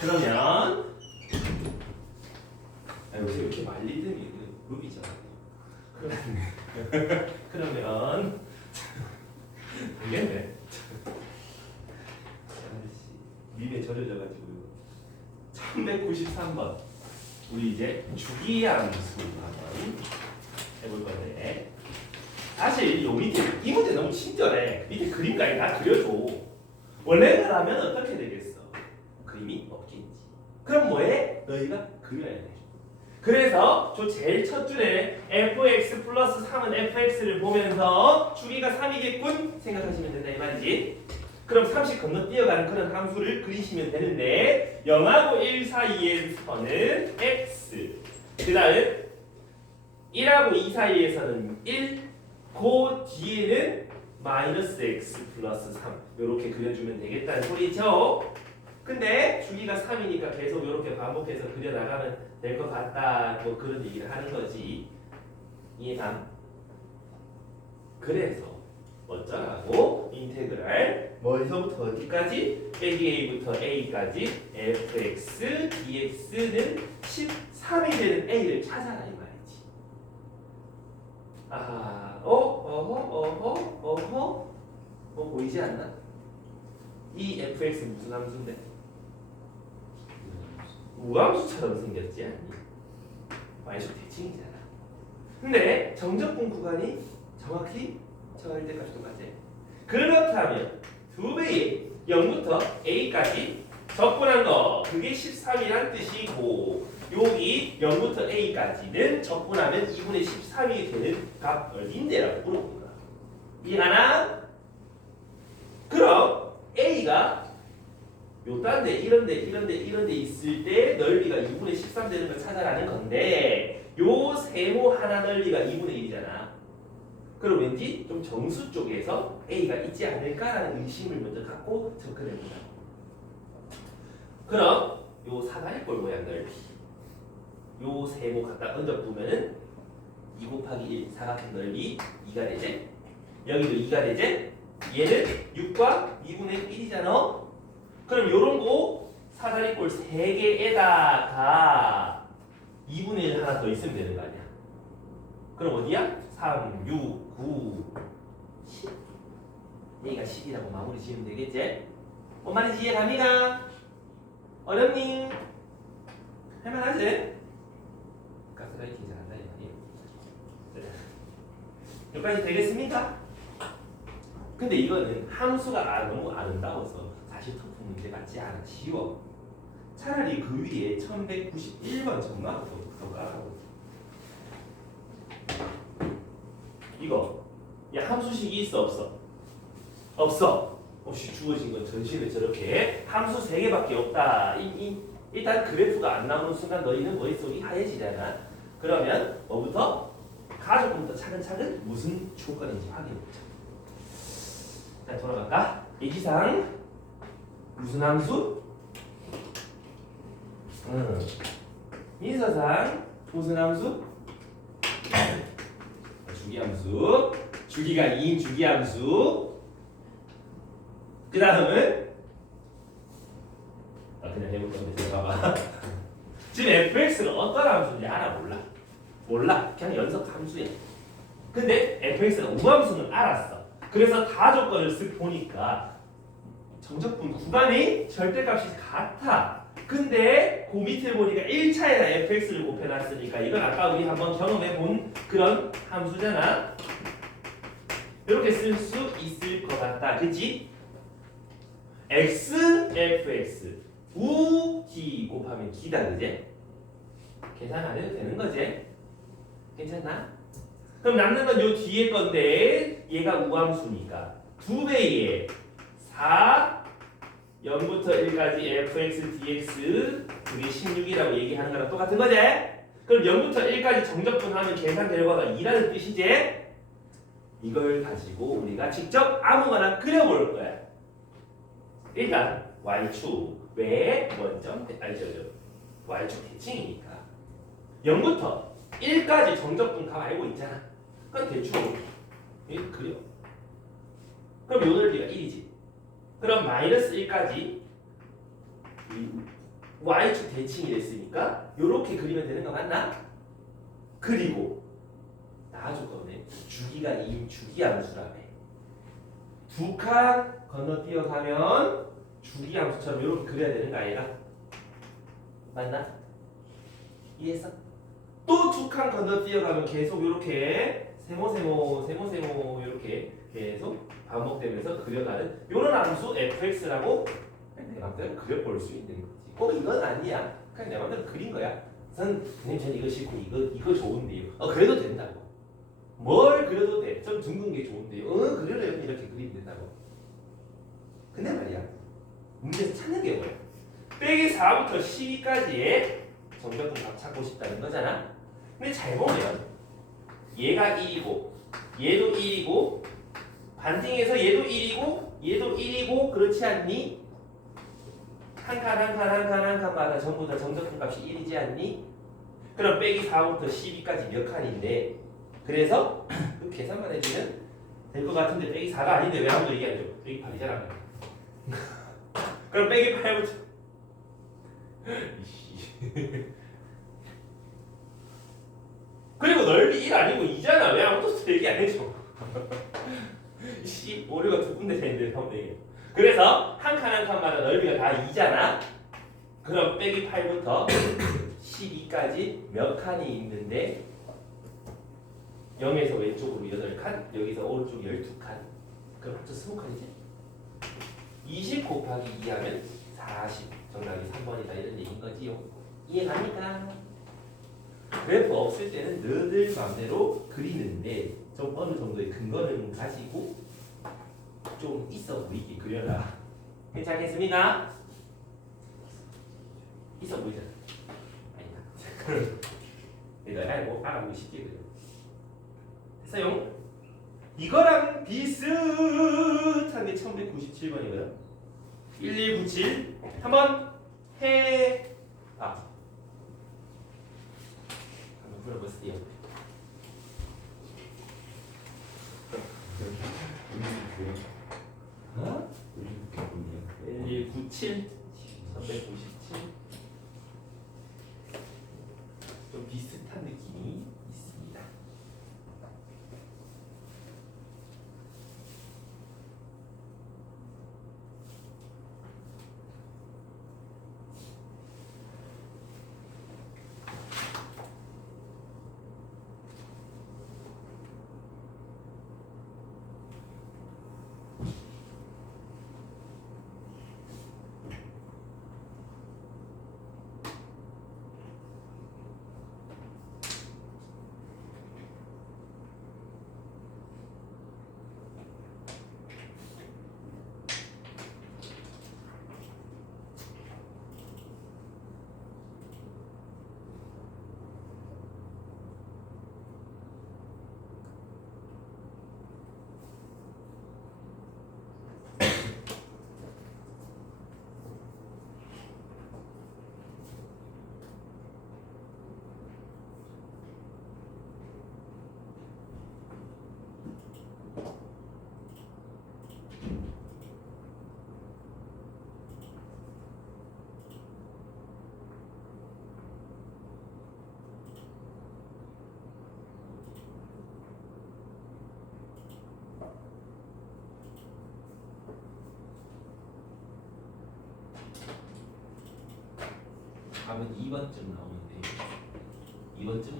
그러면 요새 이렇게 말리더니 룹이잖아. 그러면 되겠네. 님에 절여져가지고 1193번 우리 이제 주기함수 한번 해볼 건데 사실 요 밑에 이 문제 너무 친절해. 밑에 그림까지 다 그려줘. 원래라면 어떻게 되겠어? 그림이 없겠지. 그럼 뭐해? 너희가 그려야 돼. 그래서 저 제일 첫 줄에 fx 플러스 3은 fx를 보면서 주기가 3이겠군 생각하시면 된다 이 말이지. 그럼 30 건너뛰어가는 그런 함수를 그리시면 되는데 0하고 1 사이에서는 x 그 다음 1하고 2 사이에서는 1 그 뒤에는 마이너스 x 플러스 3 이렇게 그려주면 되겠다는 소리죠. 근데 주기가 3이니까 계속 이렇게 반복해서 그려나가면 될 것 같다 뭐 그런 얘기를 하는 거지. 이해감? 그래서 어쩌라고 인테그랄 어디서부터 어디까지? 빼기 a부터 a까지 fx dx는 13이 되는 a를 찾아라 이 말이지. 아하 어허 뭐 보이지 않나? 이 fx 무슨 함수인데? 우함수처럼 생겼지 않니? y축 대칭이잖아. 근데 정적분 구간이 정확히 절대값이 똑같지. 그렇다면 두 배의 0부터 a까지 적분한 거 그게 13이란 뜻이고 여기 0부터 a까지는 적분하면 2분의 13이 되는 값 어딘데라고 물어본 거야. 이해가나? 그럼 a가 요딴데 이런데 있을 때 넓이가 2분의 13 되는 걸 찾아라는 건데 요 세모 하나 넓이가 2분의 1이잖아. 그럼 왠지 좀 정수 쪽에서 a가 있지 않을까라는 의심을 먼저 갖고 접근해보자. 그럼 요 사다리꼴 모양 넓이 요 세모 갖다 얹어보면은 2 곱하기 1 사각형 넓이 2가 되지. 여기도 2가 되지. 얘는 6과 2분의 1이잖아. 그럼 요런 거 사다리꼴 3개에다가 2분의 1 하나 더 있으면 되는 거 아니야. 그럼 어디야? 3, 6, 9, 10 얘가 10이라고 마무리 지으면 되겠지? 뭔 말인지 이해갑니까? 어렵니? 할만하지? 가스라이팅 잘한다 이 말이에요. 여기까지 되겠습니까? 근데 이거는 함수가 너무 아름다워서 사실 터프 문제 같지 않아. 쉬워. 차라리 그 위에 1191번 정말 더 깔아보자. 이거 야 함수식이 있어 없어? 없어. 없이 주어진 건 전신에 저렇게 함수 3개밖에 없다. 일단 그래프가 안 나오는 순간 너희는 머릿속이 하얘지잖아. 그러면 뭐부터? 가족부터 차근차근 무슨 조건인지 확인해보자. 자 돌아갈까? 예시상 무슨 함수? 인서상 무슨 함수? 주기함수. 주기가 2인 주기함수. 그 다음은 그냥 해볼 건데 봐봐. 지금 fx가 어떤 함수인지 알아 몰라? 몰라. 그냥 연속 함수야. 근데 fx가 우함수는 알았어. 그래서 다 조건을 쓱 보니까 정적분 구간이 절대값이 같아. 근데 그 밑에 보니까 1차에다 fx를 곱해놨으니까 이건 아까 우리 한번 경험해본 그런 함수잖아. 이렇게 쓸 수 있을 것 같다. 그치? x, fx 우, d 곱하면 d다. 그지? 계산 안 해도 되는 거지? 괜찮나? 그럼 남는 건 요 뒤에 건데 얘가 우함수니까 2배의 4 0부터 1까지 fx dx 그게 16이라고 얘기하는 거랑 똑같은 거지? 그럼 0부터 1까지 정적분하면 계산 결과가 2라는 뜻이지? 이걸 가지고 우리가 직접 아무거나 그려볼 거야. 일단 y축 왜 원점 y축 대칭이니까 0부터 1까지 정적분 값 알고 있잖아. 그럼 대충 이렇게 그려. 그럼 요 넓이가 1이지. 그럼 마이너스 1까지 y축 대칭이 됐으니까 요렇게 그리면 되는 거 맞나? 그리고 나아줄 거네. 주기가 2인 주기함수라며. 두 칸 건너뛰어 가면 주기함수처럼 요렇게 그려야 되는 거 아니라? 맞나? 이해했어? 또 두 칸 건너뛰어 가면 계속 요렇게 세모세모 요렇게 계속 반복되면서 그려가는 요런 함수 fx라고 내 맘대로 그려볼 수 있는 거지. 꼭 이건 아니야. 그냥 내 맘대로 그린 거야. 선생님 전 이거 싫고 이거 좋은데요. 그래도 된다고. 뭘 그려도 돼. 좀 둥근 게 좋은데요. 그래요. 이렇게 그리면 된다고. 근데 말이야. 문제에서 찾는 게 뭐야? 빼기 4부터 12까지의 정적분값 찾고 싶다는 거잖아. 근데 잘 보면 얘가 1이고 얘도 1이고 반띵해서 얘도 1이고 얘도 1이고 그렇지 않니? 한 칸마다 전부 다 정적분값이 1이지 않니? 그럼 빼기 4부터 12까지 몇 칸인데 그래서 그 계산만 해주면 될 것 같은데 빼기 4가 아닌데 왜 아무도 얘기 안 해줘? 빼기 8이잖아. 그럼 빼기 8부터 그리고 넓이 1 아니고 2잖아. 왜 아무도 얘기 안 해줘? 5류가 두 군데 되는데 하면 되게. 그래서 한 칸마다 넓이가 다 2잖아. 그럼 빼기 8부터 12까지 몇 칸이 있는데 0에서 왼쪽으로 8칸, 여기서 오른쪽 12칸. 그럼 합쳐 20칸이지? 20 곱하기 2 하면 40. 정답이 3번이다 이런 얘기인 거지요. 이해갑니까? 그래프 없을 때는 너들 맘대로 그리는데 좀 어느 정도의 근거는 가지고 좀 있어 보이게 그려라. 괜찮겠습니까? 있어 보이잖아. 아니다. 내가 알아보기 쉽게 그려. 됐어요? 이거랑 비슷한 게 1197번이고요. 1197 한번 해봐. 한번 풀어보세요. 1197 397 좀 비슷한 느낌이 있습니다. 답은 2번쯤 나오는데 2번쯤은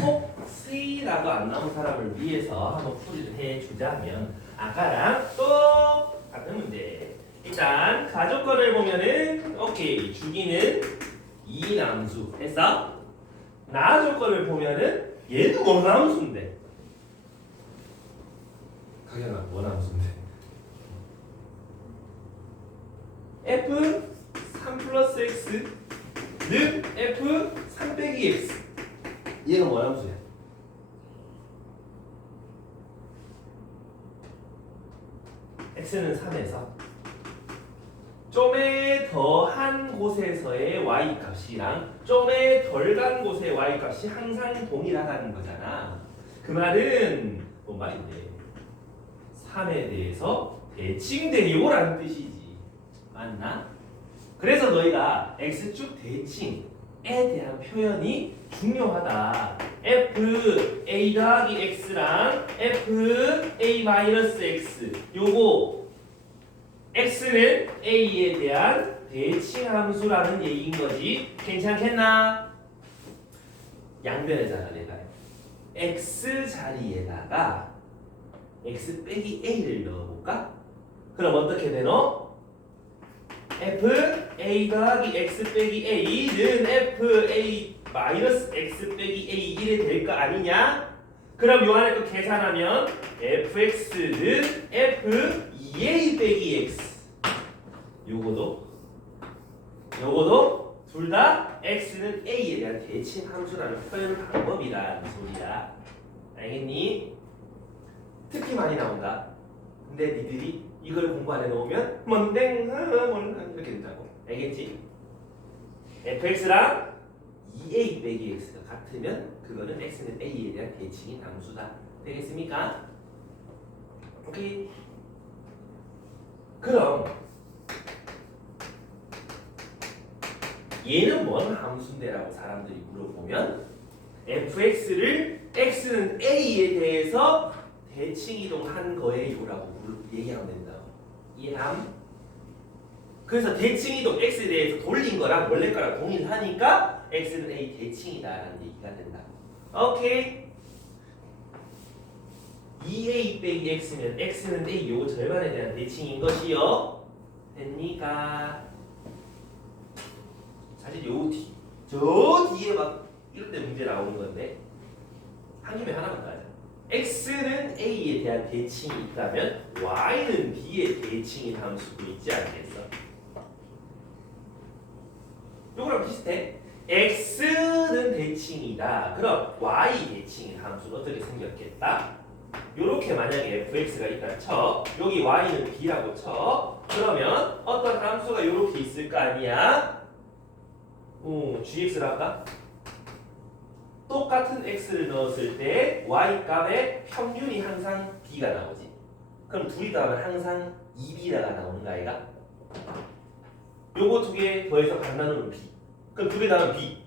꼭 C라고 안 나온 사람을 위해서 한번 풀이를 해주자면 아까랑 똑같은 문제. 일단 가족권을 보면은 오케이 주기는 2남수 했어? 나조건을 보면은 얘도 원함수인데 당연한 원함수인데 f 3 플러스 x는 f 3 빼기 x 얘가 원함수야. x는 3에서 좀에 더한 곳에서의 y 값이랑 좀에 덜 간 곳의 y 값이 항상 동일하다는 거잖아. 그 말은 뭔 말인데 3에 대해서 대칭돼요라는 뜻이지. 맞나? 그래서 너희가 x축 대칭에 대한 표현이 중요하다. f a 더하기 x랑 f a 마이너스 x 요거 x는 a에 대한 대칭 함수라는 얘기인 거지. 괜찮겠나? 양변에다가 내가 x 자리에다가 x 빼기 a를 넣어볼까? 그럼 어떻게 되노? f a 더하기 x 빼기 a는 f a 마이너스 x 빼기 a 1이 될 거 아니냐? 그럼 요 안에 또 계산하면 fx는 f 2a 빼기 x 요거도 둘 다 x는 a에 대한 대칭 함수라는 표현 방법이라는 소리야. 알겠니? 특히 많이 나온다. 근데 니들이 이걸 공부 안 해놓으면 뭔데 이렇게 된다고. 알겠지? fx랑 2a 빼기 x가 같으면 그거는 x는 a에 대한 대칭인 함수다. 되겠습니까? 오케이. 그럼 얘는 뭔 함수인데라고 사람들이 물어보면 fx를 x는 a에 대해서 대칭 이동한 거예요라고 얘기하면 된다. 이해함? 그래서 대칭 이동 x에 대해서 돌린 거랑 원래 거랑 동일하니까 x는 a 대칭이다라는 얘기가 된다. 오케이. 2a 빼기 x면 x는 a 요거 절반에 대한 대칭인 것이요. 됩니까? 사실 저 뒤에 막 이런 데 문제 나오는 건데 한 김에 하나만 더 하자. x는 a에 대한 대칭이 있다면 y는 b의 대칭인 함수도 있지 않겠어? 요거랑 비슷해. x는 대칭이다. 그럼 y 대칭인 함수는 어떻게 생겼겠다? 요렇게 만약에 fx가 있다 쳐. 여기 y는 b라고 쳐. 그러면 어떤 함수가 요렇게 있을 거 아니야? gx를 할까? 똑같은 x를 넣었을 때 y 값의 평균이 항상 b가 나오지. 그럼 둘이 더하면 항상 2b가 나오는 거 아이가? 요거 두 개 더해서 간 나누면 b. 그럼 두 개 더하면 b.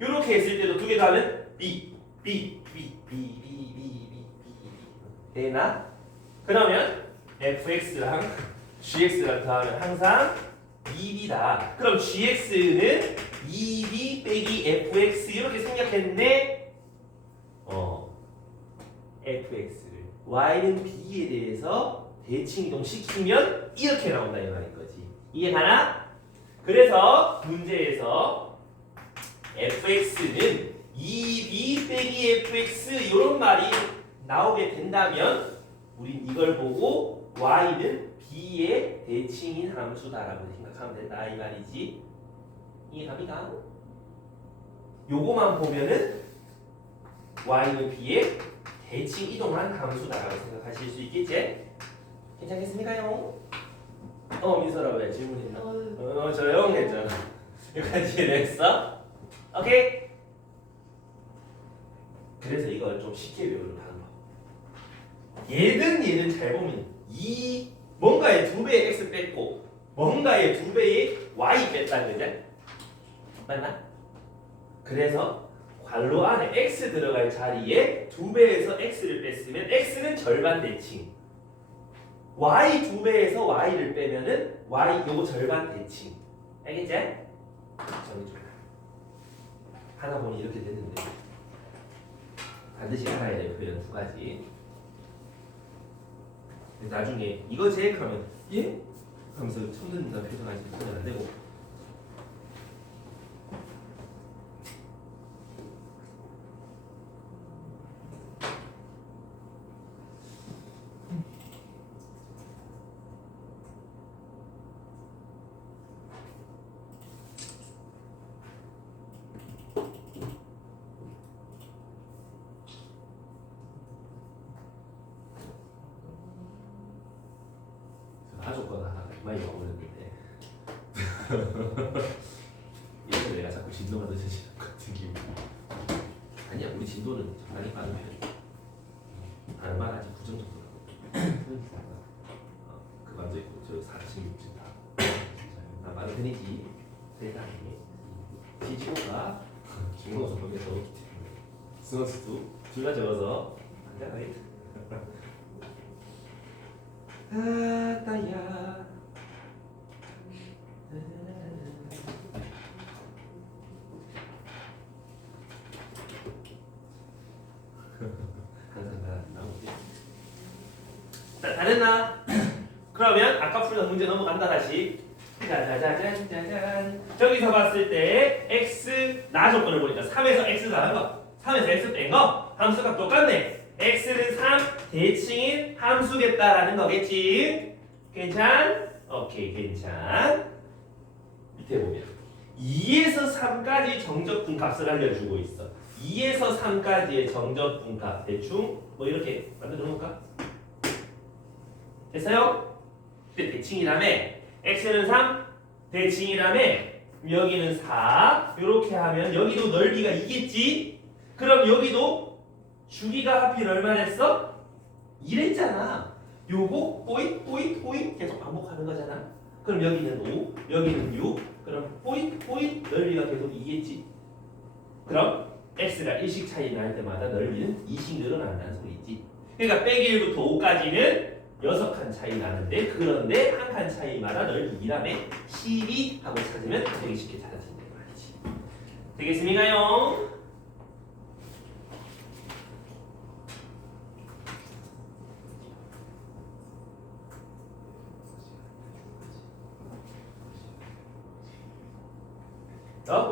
요렇게 했을 때도 두 개 더하면 b. 되나? 그러면 fx랑 gx랑 더하면 항상 2b다. 그럼 gx는 2b 빼기 fx 이렇게 생각했는데 fx를 y는 b에 대해서 대칭 이동시키면 이렇게 나온다 이 말인 거지. 이해가나? 그래서 문제에서 fx는 2b 빼기 fx 이런 말이 나오게 된다면 우린 이걸 보고 y는 b의 대칭인 함수다라고 생각하면 된다 이 말이지. 이해갑니까? 요거만 보면은 y는 b의 대칭 이동한 함수다라고 생각하실 수 있겠지? 괜찮겠습니까요? 민설아 왜 질문했나? 조용해져. 여기까지 이해됐어? 오케이? 그래서 이걸 좀 쉽게 배우는 방법. 얘는 잘 보면 이 뭔가의 2배의 x 뺐고 뭔가의 2배의 y 뺐다는 거지? 맞나? 그래서 괄호 안에 x 들어갈 자리에 2배에서 x를 뺐으면 x는 절반 대칭. y 2배에서 y를 빼면은 y 요거 절반 대칭. 알겠지? 정리 좀. 하나 보니 이렇게 됐는데 반드시 알아야 될 표현 두 가지. 나중에 이거 제일 하면 예? 하면서 처음 듣는다 표정하지 표현 안 되고. 가족과 하나 많이 어울렸는데 이래서 내가 자꾸 진도가 늦어지는 것 같은 기분. 아니야, 우리 진도는 적당히 빠른 편이야. 반만 아직 9점 정도라고. 그 반도 있고 저 46점 다. 많은 편이지. 세상에 지지고가 중국어 그게 적었기 때문에. 수능수도 둘 다 적어서 안전하게. 아따야. 항상 다 나오지. 자, 다 됐나? 그러면 아까 풀던 문제 넘어간다 다시. 짜자자잔. 저기서 봤을 때 x 나 조건을 보니까 3에서 x 다른 거, 3에서 x 뺀 거, 함수가 똑같네. x는 3 대칭인 함수겠다라는 거겠지. 괜찮? 오케이, 괜찮. 밑에 보면 2에서 3까지 정적분 값을 알려주고 있어. 2에서 3까지의 정적분 값 대충 뭐 이렇게 만들어 놓을까? 됐어요? 대칭이라며 x는 3 대칭이라며 여기는 4 이렇게 하면 여기도 넓이가 이겠지? 그럼 여기도 주기가 하필 얼마 됐어? 2랬잖아. 요거 뽀잇 뽀잇 뽀잇 계속 반복하는 거잖아. 그럼 여기는 5 여기는 6 그럼 뽀잇 뽀잇 넓이가 계속 2겠지? 그럼 x가 1씩 차이 날 때마다 넓이는 2씩 늘어난다는 소리지. 그러니까 빼기 1부터 5까지는 6칸 차이 나는데 그런데 한 칸 차이마다 넓이 2라며 12 하고 찾으면 되게 쉽게 찾아진다는 말이지. 되겠습니까요?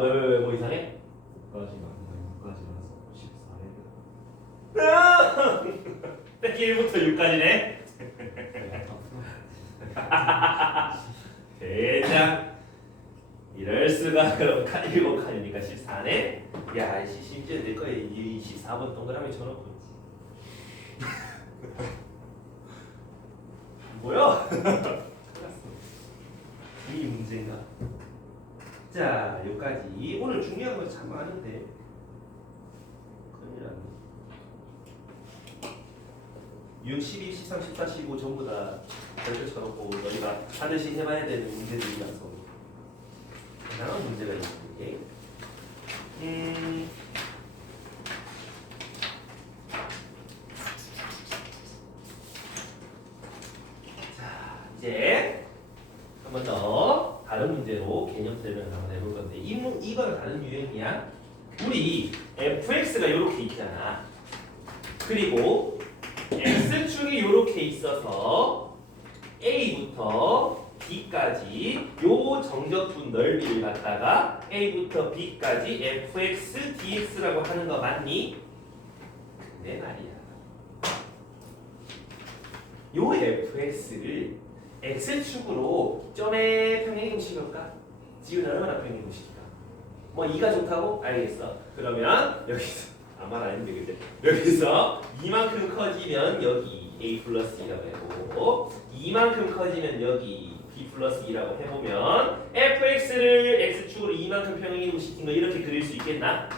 왜 뭐 이상해? 6까지라서 14회. 빼기 1부터 6까지네. 대장 이럴 수가. 그럼 7칸이니까 14네. 야, 심지어 내 거에 24번 동그라미 쳐놓고 있지. 뭐야? 이 문제가. 자, 여기까지. 오늘 중요한 거 참 많은데. 큰일 났네. 6, 12, 13, 14, 15 전부 다 별표 쳐놓고 너희가 반드시 해봐야 되는 문제들이라서 다양한 문제가 있는데 자, 이제 한 번 더 다른 문제로 개념 설명을 한번 해볼 건데 이거는 다른 유형이야. 우리 fx가 이렇게 있잖아. 그리고 x축이 이렇게 있어서 a부터 b까지 요 정적분 넓이를 갖다가 a부터 b까지 fx dx라고 하는 거 맞니? 근데 말이야, 요 fx를 x축으로 점의 평행이동식일까? 지우는 얼마나 평행이동식일까? 뭐 2가 좋다고? 알겠어. 그러면 여기서 아마 아닌데 근데 여기서 이만큼 커지면 여기 a 플러스 2라고 해보고 이만큼 커지면 여기 b 플러스 2라고 해보면 fx를 x축으로 이만큼 평행이동시킨 거 이렇게 그릴 수 있겠나?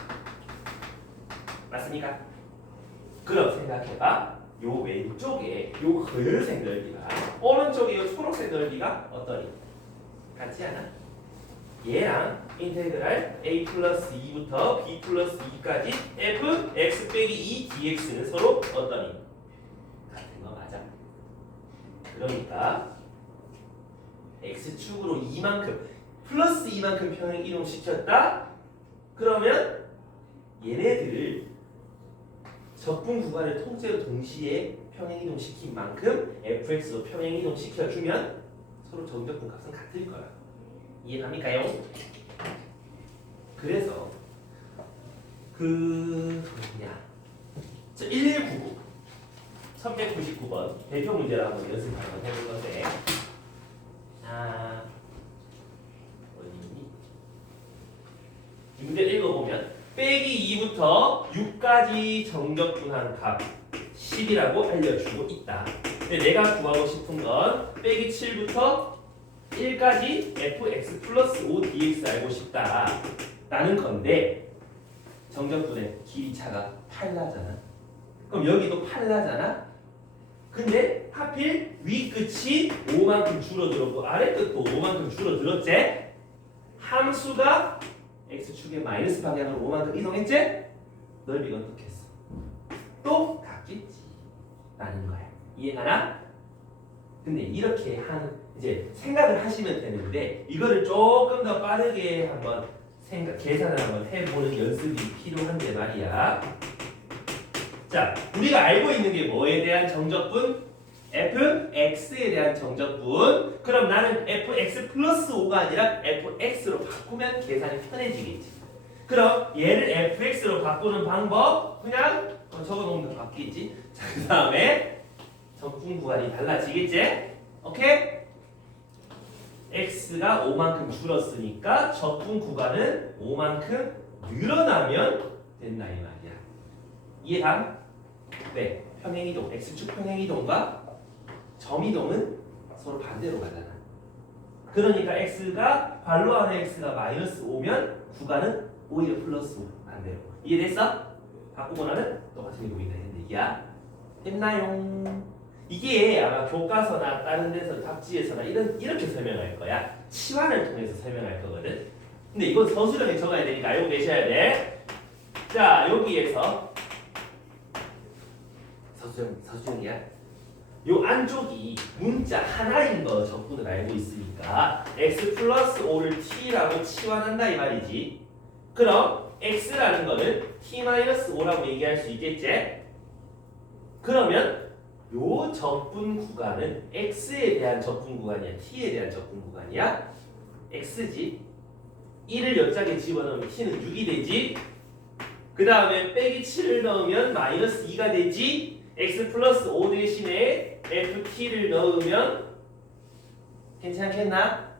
맞습니까? 그럼 생각해봐. 요 왼쪽에 요 하얀색 넓이가 오른쪽에 요 초록색 넓이가 어떠니? 같지 않아? 얘랑 인테그랄 a 플러스 2부터 b 플러스 2까지 f x 빼기 2 dx는 서로 어떠니? 같은 거 맞아. 그러니까 x축으로 이만큼 플러스 이만큼 평행 이동시켰다? 그러면 얘네들을 적분 구간을 통째로 동시에 평행 이동시킨 만큼 fx로 평행 이동시켜주면 서로 정적분 값은 같을 거야. 이해갑니까요? 그래서 뭐냐, 1199 1199번 대표 문제를 한번 연습 한번 해볼 건데, 어디니? 이 문제 읽어보면 빼기 2부터 6까지 정적분한 값 10이라고 알려주고 있다. 근데 내가 구하고 싶은 건 빼기 7부터 1까지 fx 플러스 5dx 알고 싶다 라는 건데, 정적분의 길이 차가 8라잖아. 그럼 여기도 8라잖아. 근데 하필 위 끝이 5만큼 줄어들었고 아래 끝도 5만큼 줄어들었지? 함수가 x축의 마이너스 방향으로 5만큼 이동했지? 넓이가 어떻게 했어? 또 같겠지 라는 거야. 이해가나? 근데 이렇게 이제 생각을 하시면 되는데 이거를 조금 더 빠르게 한번 계산을 한번 해보는 연습이 필요한데 말이야. 자, 우리가 알고 있는 게 뭐에 대한 정적분? fx에 대한 정적분. 그럼 나는 fx 플러스 5가 아니라 fx로 바꾸면 계산이 편해지겠지. 그럼 얘를 fx로 바꾸는 방법 그냥 적어놓으면 다 바뀌겠지. 자, 그 다음에 적분 구간이 달라지겠지. 오케이? x가 5만큼 줄었으니까 적분 구간은 5만큼 늘어나면 된다 이 말이야. 이해감? 네, 평행이동, x축 평행이동과 점이동은 서로 반대로 가잖아. 그러니까 x가 발로 하는 x가 마이너스 5면 구간은 오히려 플러스 5 반대로. 이해됐어? 바꾸고 나면 똑같은 이동이 되는 얘기야. 됐나요? 이게 아마 교과서나 다른 데서 답지에서나 이렇게 설명할 거야. 치환을 통해서 설명할 거거든. 근데 이건 서술형에 적어야 되니까 알고 계셔야 돼. 자, 여기에서 서술형이야. 요 안쪽이 문자 하나인 거 적분을 알고 있으니까 x 플러스 5를 t라고 치환한다 이 말이지. 그럼 x라는 거는 t 마이너스 5라고 얘기할 수 있겠지? 그러면 요 적분 구간은 x에 대한 적분 구간이야? t에 대한 적분 구간이야? x지. 1을 옆짝에 집어넣으면 t는 6이 되지. 그 다음에 빼기 7을 넣으면 마이너스 2가 되지. x 플러스 5 대신에 ft를 넣으면 괜찮겠나?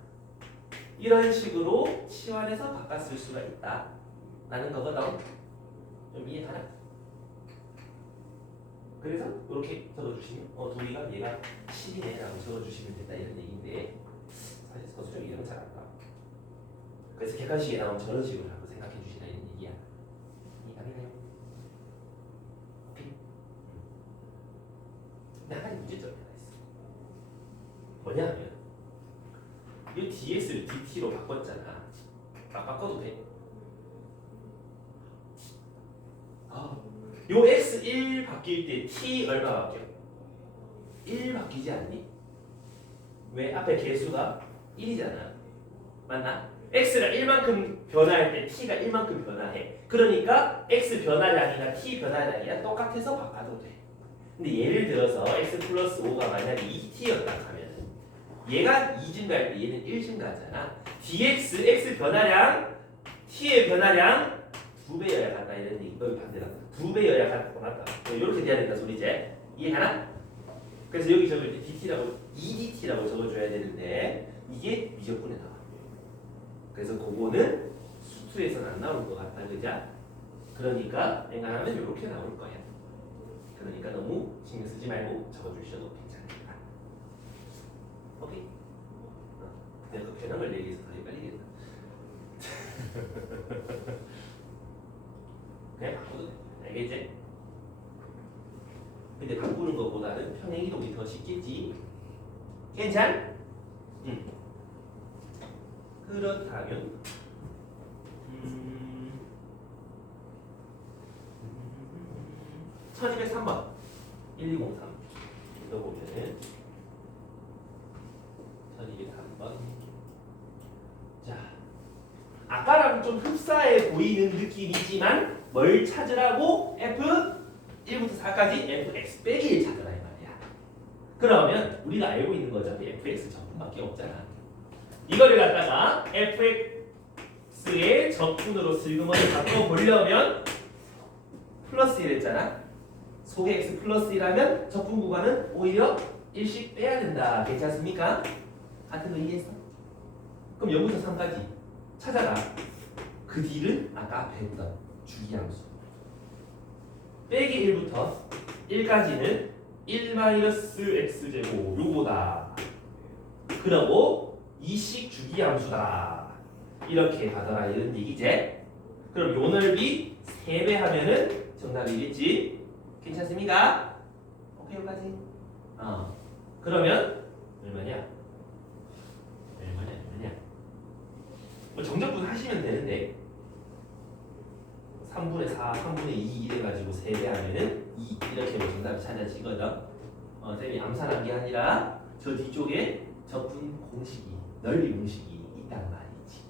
이런 식으로 치환해서 바꿨을 수가 있다 라는 거거든. 좀 이해가나? 그래서 이렇게 적어주시면 도리가 얘가 10이네 라고 적어주시면 된다 이런 얘기인데 사실 서술형이 이런 거 잘 안 나와. 그래서 객관식에 나오면 저런 식으로 하고 생각해 주시라 이런 얘기야. 이해가나요? 오케이? 근데 한 가지 문제점이 하나 있어. 뭐냐면 이 dx를 dt로 바꿨잖아. 바꿔도 돼? 요 x1 바뀔 때 t 얼마 바뀌어? 1 바뀌지 않니? 왜? 앞에 개수가 1이잖아. 맞나? x가 1만큼 변화할 때 t가 1만큼 변화해. 그러니까 x 변화량이나 t 변화량이랑 똑같아서 바꿔도 돼. 근데 예를 들어서 x 플러스 5가 만약에 2t였다 하면 얘가 2 증가할 때 얘는 1 증가하잖아. dx, x 변화량, t의 변화량 2배여야 간다 이런 얘기. 반대다. 2배여야 간다. 이렇게 돼야 된다 소리지. 이해하나? 그래서 여기 적을 때 dt라고 2dt라고 적어줘야 되는데 이게 미적분에 나와. 그래서 그거는 수투에서는 안 나올 것 같다, 그죠? 그러니까 앵간하면 이렇게 나올 거야. 그러니까 너무 신경 쓰지 말고 적어주셔도 괜찮습니다. 오케이? 내가 그 변형을 내기해서 더 헷갈리겠다. 그냥 바꿔도 돼. 알겠지? 근데 바꾸는 것보다는 평행이동이 더 쉽겠지? 괜찮? 응. 그렇다면 1203번 1203 읽어보면은 1203번 자 아까랑 좀 흡사해 보이는 느낌이지만 뭘 찾으라고? F1부터 4까지 fx 빼기 1 찾으라 이 말이야. 그러면 우리가 알고 있는 거죠. fx 적분밖에 없잖아. 이거를 갖다가 fx의 적분으로 슬그머니 바꿔보려면 플러스 1 했잖아. 속에 x 플러스 1하면 적분 구간은 오히려 1씩 빼야 된다. 괜찮습니까? 같은 거 이해했어? 그럼 0부터 3까지 찾아라. 그 뒤를 아까 앞에 했던 주기함수 빼기 1부터 1까지는 1-x제곱 요거다. 그러고 2식 주기함수다. 이렇게 가더라 이런 얘기지. 그럼 요 넓이 3배 하면은 정답이겠지. 괜찮습니까? 오케이 여기까지. 그러면 얼마냐? 뭐 정적분 하시면 되는데 3분의 4, 3분의 2 이래가지고 세배하면은 2 이렇게 뭐 정답이 찾아지거든. 쌤이 암산한 게 아니라 저 뒤쪽에 적분 공식이 넓이 공식이 있단 말이지.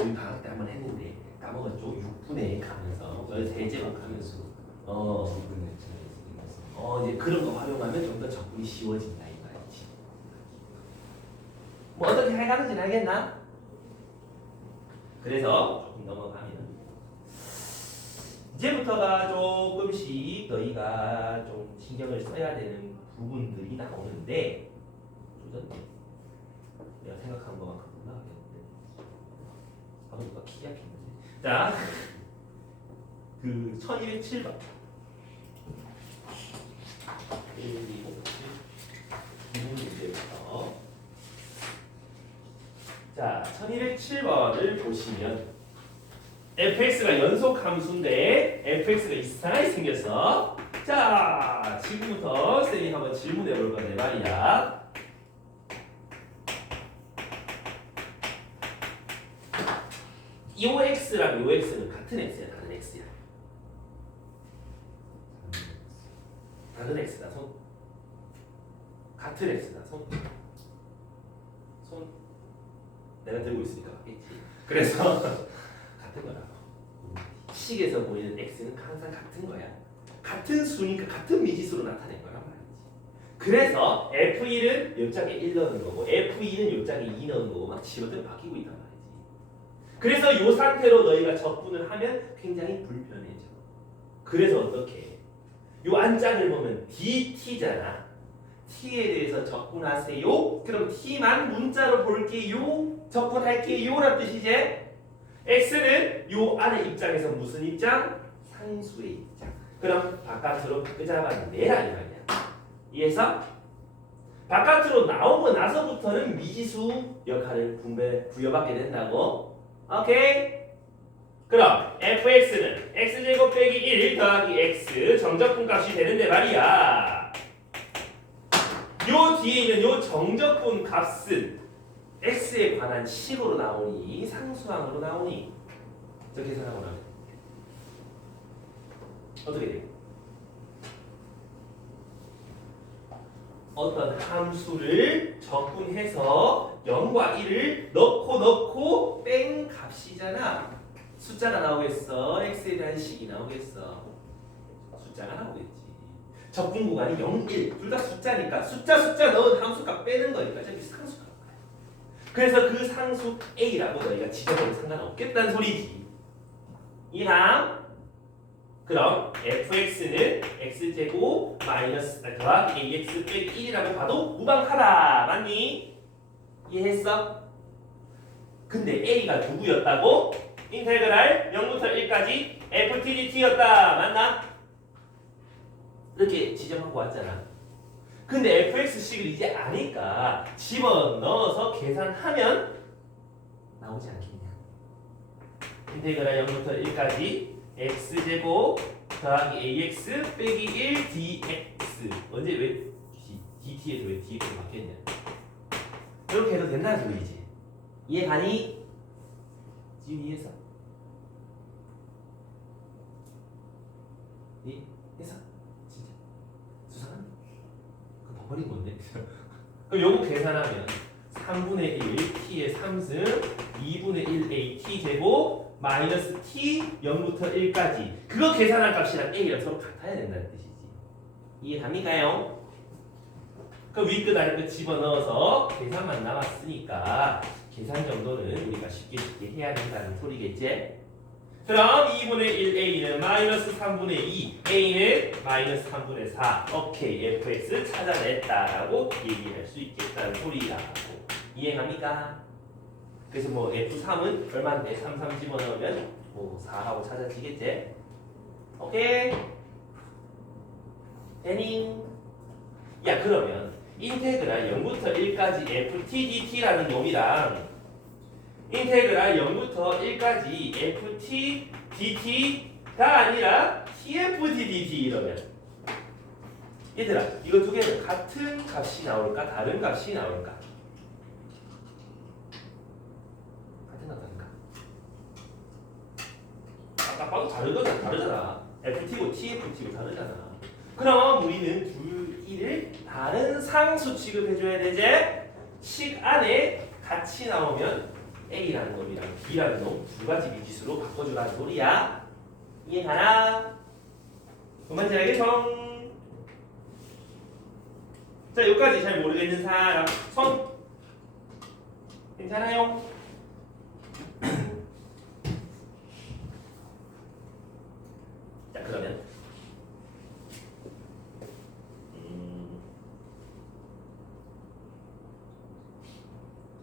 우리 방학 때 한번 했는데 까먹었죠. 6분의 가면서 세제곱 하면서 이제 그런 거 활용하면 좀 더 적분이 쉬워진다 이 말이지. 뭐 어떻게 해가는지 알겠나? 그래서 조금 넘어가면 이제부터가 조금씩 너희가 좀 신경을 써야 되는 부분들이 나오는데 조졌네. 내가 생각한 것만큼 나가겠는데. 방금 누가 키 약했는데. 자, 그 1207번. 1, 2, 5, 7. 문제부터. 자, 1207번을 보시면 fx가 연속 함수인데 fx가 이상하게 생겼어. 자, 지금부터 쌤이 한번 질문해 볼 건데 말이야. 요 x랑 요 x는 같은 x야, 다른 x야? 다른 x다, 손. 같은 x다, 손. 손. 내가 들고 있으니까 맞겠지. 그래서 같은 거라고. 식에서 보이는 x는 항상 같은 거야. 같은 수니까 같은 미지수로 나타낸 거란 말이지. 그래서 f1은 옆짝에 1 넣는 거고 f2는 옆짝에 2 넣는 거고 막 지어들 바뀌고 있단 말이지. 그래서 이 상태로 너희가 적분을 하면 굉장히 불편해져. 그래서 어떻게 해? 이 안짝을 보면 dt잖아. t에 대해서 적분하세요. 그럼 t만 문자로 볼게요. 적분할게요 라는 뜻이지. x는 요 안에 입장에서 무슨 입장? 상수의 입장. 그럼 바깥으로 끄잡아내라 이 말이야. 이해해서? 바깥으로 나오고 나서부터는 미지수 역할을 부여받게 된다고. 오케이? 그럼 fx는 x제곱 빼기 1 더하기 x 정적분 값이 되는데 말이야. 요 뒤에 있는 요 정적분 값은 x에 관한 식으로 나오니 상수항으로 나오니 저 계산하고 나면 어떻게 돼? 어떤 함수를 적분해서 0과 1을 넣고 뺀 값이잖아. 숫자가 나오겠어? x에 대한 식이 나오겠어? 숫자가 나오겠지. 적분 구간이 0, 1 둘 다 숫자니까 숫자 넣은 함수값 빼는 거니까 저기 상수값. 그래서 그 상수 a라고 너희가 지정해도 상관없겠다는 소리지. 이항. 그럼 fx는 x제곱 마이너스 더하기 ax 빼기 1이라고 봐도 무방하다. 맞니? 이해했어? 근데 a가 누구였다고? 인테그랄 0부터 1까지 ftdt였다. 맞나? 이렇게 지정하고 왔잖아. 근데 fx식을 이제 아니까 집어넣어서 계산하면 나오지 않겠냐. 인테그랄 0부터 1까지 x제곱 더하기 ax 빼기 1 dx. 언제 왜 dt에서 왜 dx로 바뀌었냐. 이렇게 해도 된다는 소리지. 이해 가니? 지금 이해했어? 이해했어? 진짜 수상하네. 그거 버린 건데. 그럼 요거 계산하면 3분의 1 t의 3승 2분의 1 a t 제곱 마이너스 t 0부터 1까지 그거 계산한 값이랑 a랑 서로 같아야 된다는 뜻이지. 이해갑니까요? 그 윗끝 아래끝 집어넣어서 계산만 남았으니까 계산 정도는 우리가 쉽게 해야 된다는 소리겠지? 그럼 2분의 1 a는 마이너스 3분의 2 a는 마이너스 3분의 4 오케이 fx 찾아냈다라고 얘기할 수 있겠다는 소리라고. 이해갑니까? 그래서 뭐 F3은 얼마인데 3 집어넣으면 뭐 4하고 찾아지겠지? 오케이? 되니? 야 그러면 인테그랄 0부터 1까지 ftdt라는 놈이랑 인테그랄 0부터 1까지 ftdt가 아니라 tftdt 이러면 얘들아 이거 두 개는 같은 값이 나올까? 다른 값이 나올까? 같은 값 아닌가? 딱 봐도 다르잖아. FT고 TFT고 다르잖아. 그럼 우리는 둘 이를 다른 상수 취급해줘야 되지. 식 안에 같이 나오면 A라는 놈이랑 B라는 놈 두 가지 미지수로 바꿔주라는 소리야. 이해가나? 뭔지 알겠어? 자, 여기까지 잘 모르겠는 사람 손. 괜찮아요? 자, 그러면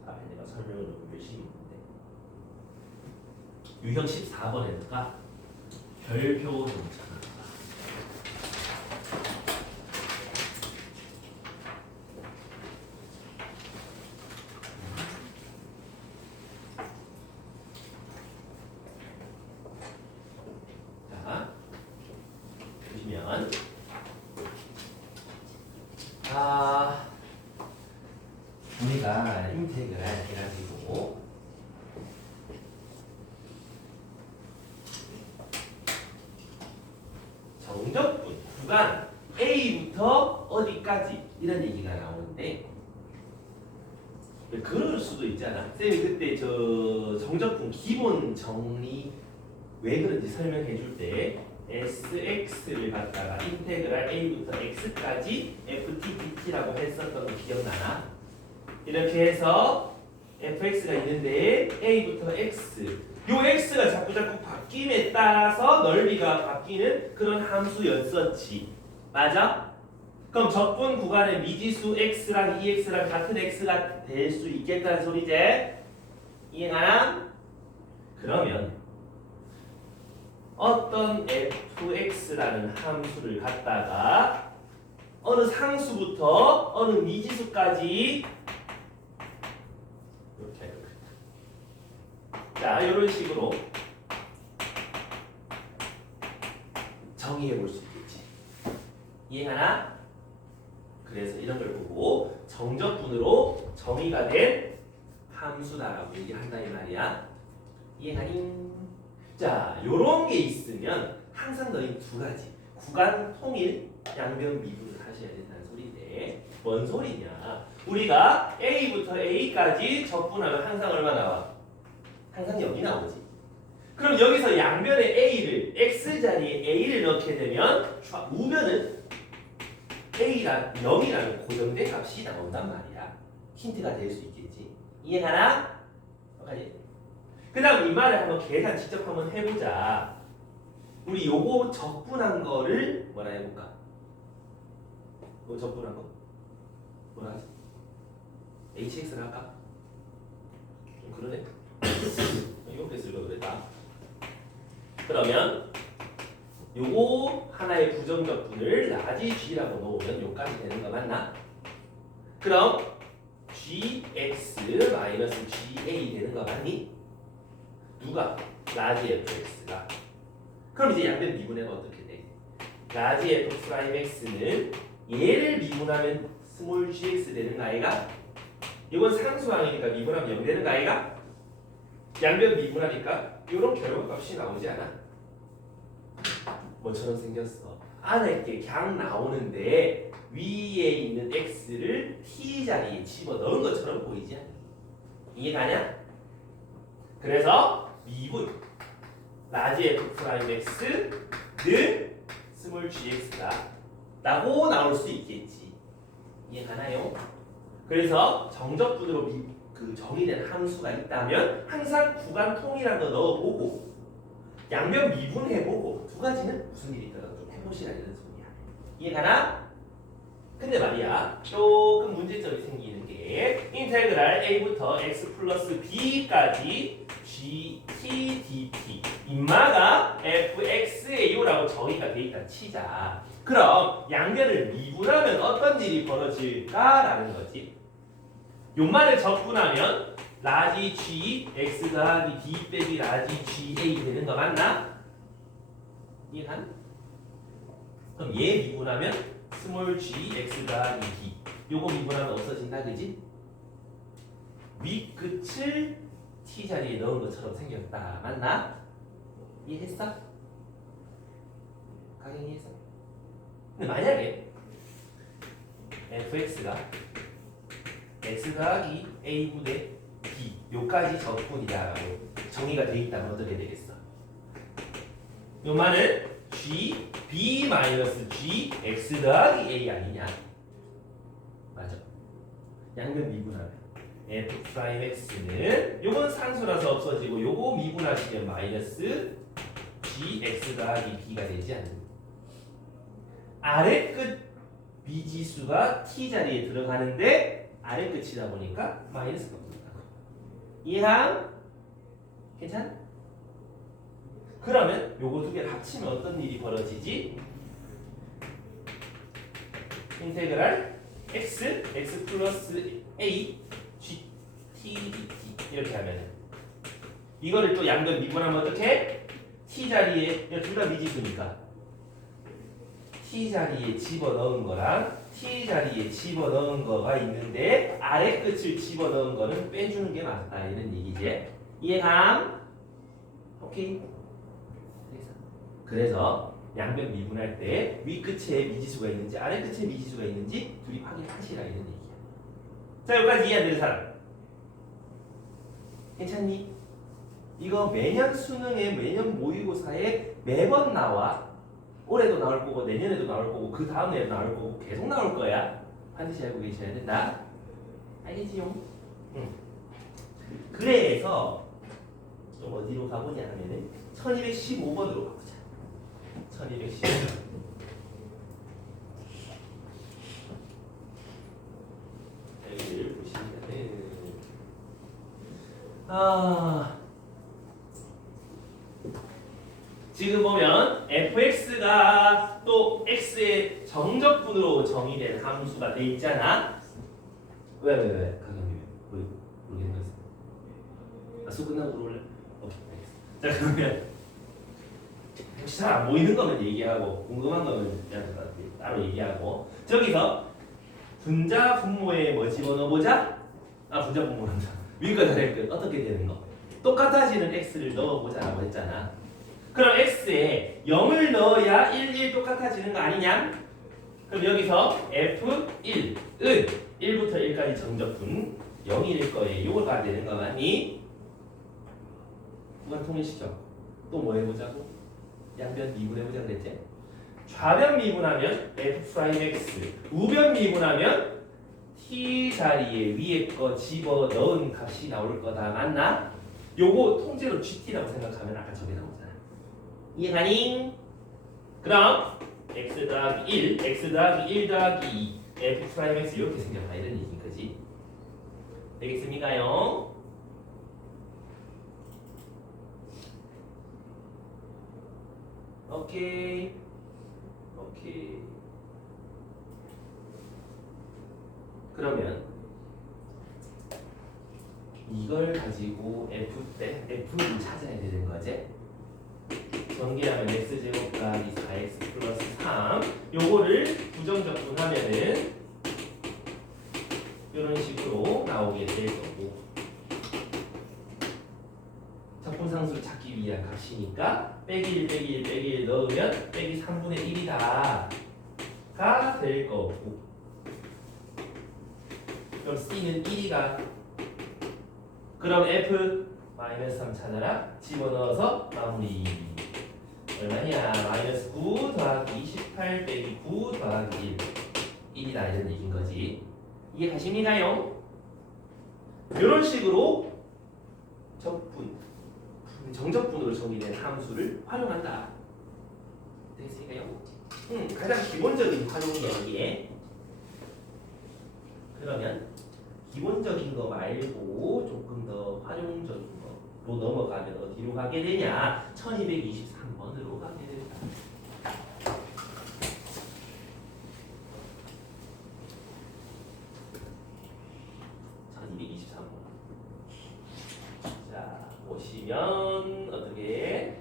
앞에 내가 설명을 너무 열심히 했는데 유형 14번에다가 별표 좀 찾아봐. 자, 보시면 우리가 인테그랄 해가지고 정적분 구간 A부터 어디까지 이런 얘기가 나오는데 그럴 수도 있잖아. 쌤이 그때 저 정적분 기본 정리 왜 그런지 설명해 줄 때 SX를 갖다가 인테그랄 A부터 X까지 FT, BT라고 했었던 거 기억나나? 이렇게 해서 fx가 있는데 a부터 x 요 x가 자꾸 바뀜에 따라서 넓이가 바뀌는 그런 함수였었지. 맞아? 그럼 적분 구간의 미지수 x랑 ex랑 같은 x가 될 수 있겠다는 소리지? 이해가나? 그러면 어떤 fx라는 함수를 갖다가 어느 상수부터 어느 미지수까지 자, 이런 식으로 정의해 볼 수 있겠지. 이해하나? 그래서 이런 걸 보고 정적분으로 정의가 된 함수다라고 얘기한다 이 말이야. 이해하니? 자, 요런 게 있으면 항상 너희 두 가지 구간 통일 양변 미분을 하셔야 된다는 소리인데 뭔 소리냐? 우리가 A부터 A까지 적분하면 항상 얼마 나와? 항상 여기 나오지. 그럼 여기서 양변에 A를 X자리에 A를 넣게 되면 우변은 A랑 0이라는 고정된 값이 나온단 말이야. 힌트가 될 수 있겠지. 이해가나? 그 다음 이 말을 한번 계산 직접 한번 해보자. 우리 요거 적분한 거를 뭐라 해볼까? 요거 적분한 거? 뭐라 하지? HX를 할까? 좀 그러네. 이렇게 쓸 걸 그랬다. 그러면 요거 하나의 부정적분을 라지 G라고 놓으면 요까지 되는 거 맞나? 그럼 GX 마이너스 GA 되는 거 맞니? 누가? 라지 FX가. 그럼 이제 양변 미분해가 어떻게 돼? 라지 F 프라임 X는 얘를 미분하면 스몰 GX 되는 거 아이가? 이건 상수항이니까 미분하면 0 되는 거 아이가? 양변 미분하니까 이런 결과값이 나오지 않아? 뭐처럼 생겼어. 안에 게 그냥 나오는데 위에 있는 x를 t 자리에 집어넣은 것처럼 보이지 않니? 이해가냐? 그래서 미분 라지 f 프라임 x는 스몰 gx다 라고 나올 수 있겠지. 이해가나요? 그래서 정적분으로 그 정의된 함수가 있다면 항상 구간 통일한 거 넣어보고 양변 미분해보고 두 가지는 무슨 일이 있더라도 좀 해보시라는 소리야. 이해가나? 근데 말이야 조금 문제점이 생기는 게 인테그랄 a부터 x 플러스 b까지 g, t, dt 인마가 fx에요라고 정의가 돼 있다 치자. 그럼 양변을 미분하면 어떤 일이 벌어질까라는 거지. 요말을 적분하면 라지 g x 더하기 d 빼기 라지 ga 되는 거 맞나? 이해한? 그럼 얘 미분하면 스몰 g x 더하기 d 요거 미분하면 없어진다 그지? 윗끝을 t 자리에 넣은 것처럼 생겼다 맞나? 이해했어? 각행이해서. 근데 만약에 fx가 x 더하기 a분의 b 요까지 적분이다라고 정의가 돼 있다면 어떻게 되겠어? 요 말은 g b 마이너스 g x 더하기 a 아니냐? 맞아. 양변 미분하면 f 프라임 x는 요건 상수라서 없어지고 요거 미분하시면 마이너스 g x 더하기 b가 되지 않습니까? 아래 끝 미지수가 t 자리에 들어가는데 아래 끝이다 보니까 마이너스가 붙는다고. 이해함? 괜찮? 그러면 요거 두 개를 합치면 어떤 일이 벌어지지? 인테그랄 x 플러스 a g t dt 이렇게 하면 이거를 또 양변 미분하면 어떻게? t 자리에 둘 다 미지수니까 t 자리에 집어넣은 거랑 t 자리에 집어넣은 거가 있는데 아래 끝을 집어넣은 거는 빼주는 게 맞다 이런 얘기지. 이해감? 오케이. 그래서 양변 미분할 때 위 끝에 미지수가 있는지 아래 끝에 미지수가 있는지 둘이 확인하시라 이런 얘기야. 자 여기까지 이해 안 되는 사람? 괜찮니? 이거 매년 수능에 매년 모의고사에 매번 나와. 올해도 나올 거고 내년에도 나올 거고 그 다음 해에도 나올 거고 계속 나올 거야. 반드시 알고 계셔야 된다. 알겠지요? 응. 그래서 좀 어디로 가보냐 하면은 1215번으로 가보자. 1215번. 여기를 보시면은 지금 보면 fx가 또 x의 정적분으로 정의된 함수가 돼 있잖아. 왜? 강현님 왜 모르겠는 거 있어? 수업 끝나고 물어볼래? 오케이 알겠어. 자 그러면 혹시 잘 안 보이는 거면 얘기하고 궁금한 거면 따로 얘기하고 저기서 분자 분모에 뭐 집어넣어보자? 분자 분모란다. 위가 다를 것 어떻게 되는 거? 똑같아지는 x를 넣어보자라고 했잖아. 그럼 x에 0을 넣어야 1 똑같아지는 거 아니냐? 그럼 여기서 f1은 1부터 1까지 정적분 0일 거예요. 요거가 되는 거 맞니? 구간 통일시죠. 또 뭐 해보자고? 양변 미분해보자 그랬지? 좌변 미분하면 f'(x) 우변 미분하면 t 자리에 위에 거 집어 넣은 값이 나올 거다. 맞나? 요거 통째로 gt라고 생각하면 아까 저게 나오잖아. 이해가니? 그럼 x 더하기 1, x 더하기 1 더하기 2 f'(x) 이렇게 생겼다 이런 얘기인 거지. 되겠습니까요? 오케이. 그러면 이걸 가지고 f를 찾아야 되는 거지. 전개하면 x제곱 더하기 4x 플러스 3 요거를 부정적분하면은 이런 식으로 나오게 될 거고 적분상수를 찾기 위한 값이니까 빼기 1 넣으면 빼기 3분의 1이다 가 될 거고 그럼 C는 1이가 그럼 F 마이너스 3 찾아라 집어넣어서 마무리 얼마냐 마이너스 9 더하기 28 빼기 9 더하기 1 1이다 이런 얘기인 거지. 이해 가십니까요? 이런 식으로 정적분으로 정의된 함수를 활용한다. 되겠습니까요? 가장 기본적인 활용이야 여기에. 그러면 기본적인 거 말고 조금 더 활용적인 거로 넘어가면 어디로 가게 되냐? 1223번으로 가게 된다. 자, 보시면 어떻게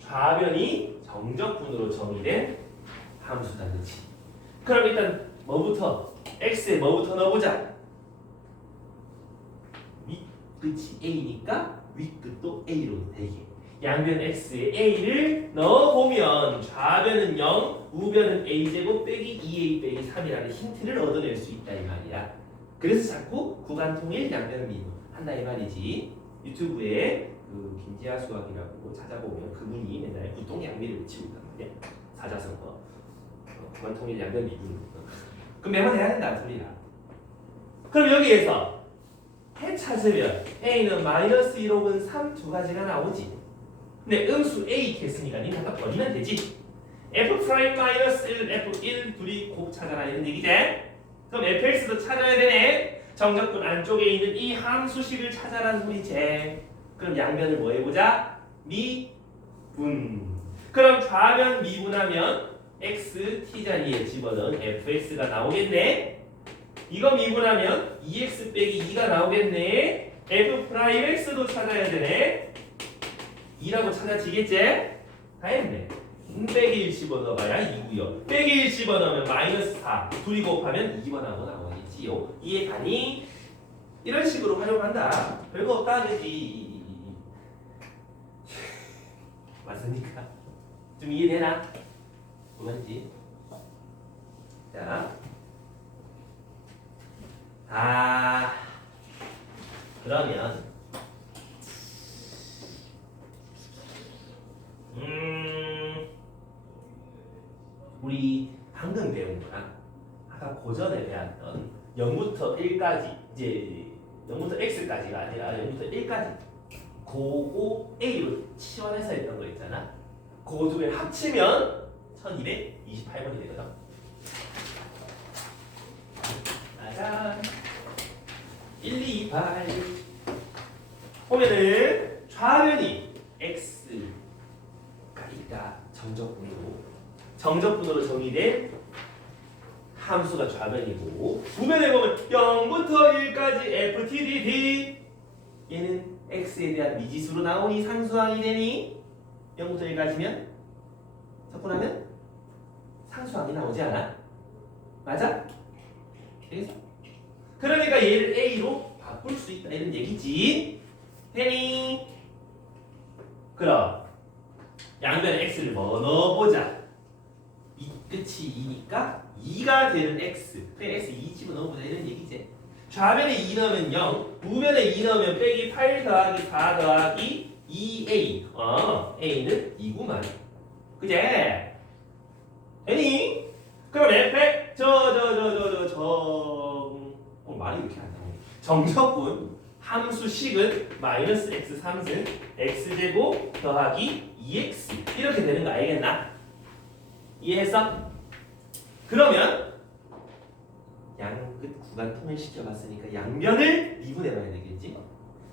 좌변이 정적분으로 정의된 함수다, 그렇지? 그럼 일단 뭐부터? x에 뭐부터 넣어보자. 윗끝이 a니까 윗끝도 a로 되게. 양변 x에 a를 넣어보면 좌변은 0, 우변은 a제곱 빼기 2a 빼기 3이라는 힌트를 얻어낼 수 있다 이 말이야. 그래서 자꾸 구간통일 양변 미분 한다 이 말이지. 유튜브에 그 김지아 수학이라고 찾아보면 그분이 맨날 구동 양미를 외치고 있단 말이야. 사자성어 구간통일 양변 미분. 그럼 매번 해야 된다는 소리야. 그럼 여기에서 해 찾으면 a는 마이너스 1, 5은 3 두 가지가 나오지. 근데 음수 a 겠으니까 니는 아까 버리면 되지. f 프라임 마이너스 1, f1 둘이 곱 찾아라 이런 얘기지. 그럼 fx도 찾아야 되네. 정적분 안쪽에 있는 이 함수식을 찾아라는 소리지. 그럼 양변을 뭐 해보자? 미분. 그럼 좌변 미분하면 x t자리에 집어넣은 fx가 나오겠네. 이거 미분하면 2x 빼기 2가 나오겠네. f 프라임 x도 찾아야 되네. 2라고 찾아지겠지? 다 했네. 빼기 1 집어넣어봐야 2고요. 빼기 1 집어넣으면 마이너스 4. 둘이 곱하면 2번하고 나오겠지요. 이해가니? 이런 식으로 활용한다. 별거 없다 그지? 맞습니까? 좀 이해되나? 뭐지? 자, 그러면 우리 방금 배운 거랑 아까 고전에 배웠던 0부터 1까지 이제 0부터 x까지가 아니라 0부터 1까지 그거 a로 치환해서 했던 거 있잖아. 그거 두 개 합치면 1228번이 되거든. 짜잔. 1, 2, 8 보면은 좌변이 x가 있다. 정적분으로 정의된 함수가 좌변이고 우변에 보면 0부터 1까지 ftdd 얘는 x에 대한 미지수로 나오니 상수항이 되니 0부터 1까지면 접근하면 상수항이 나오지 않아? 맞아? 되겠어? 그러니까 얘를 a로 바꿀 수 있다 이런 얘기지. 되니? 그럼 양변에 x를 뭐 넣어보자. 이 끝이 2니까 2가 되는 x. 그래 x 2 집어넣어보자 이런 얘기지. 좌변에 2 넣으면 0, 우변에 2 넣으면 빼기 8 더하기 4 더하기 2a. a는 2구만. 그제? 되니? 그럼 f에 말이 이렇게 안 나오네. 정적분 함수식은 마이너스 x 3승 x제곱 더하기 2x 이렇게 되는 거 알겠나? 이해했어? 그러면 양끝 구간 통일시켜봤으니까 양변을 미분해봐야 되겠지?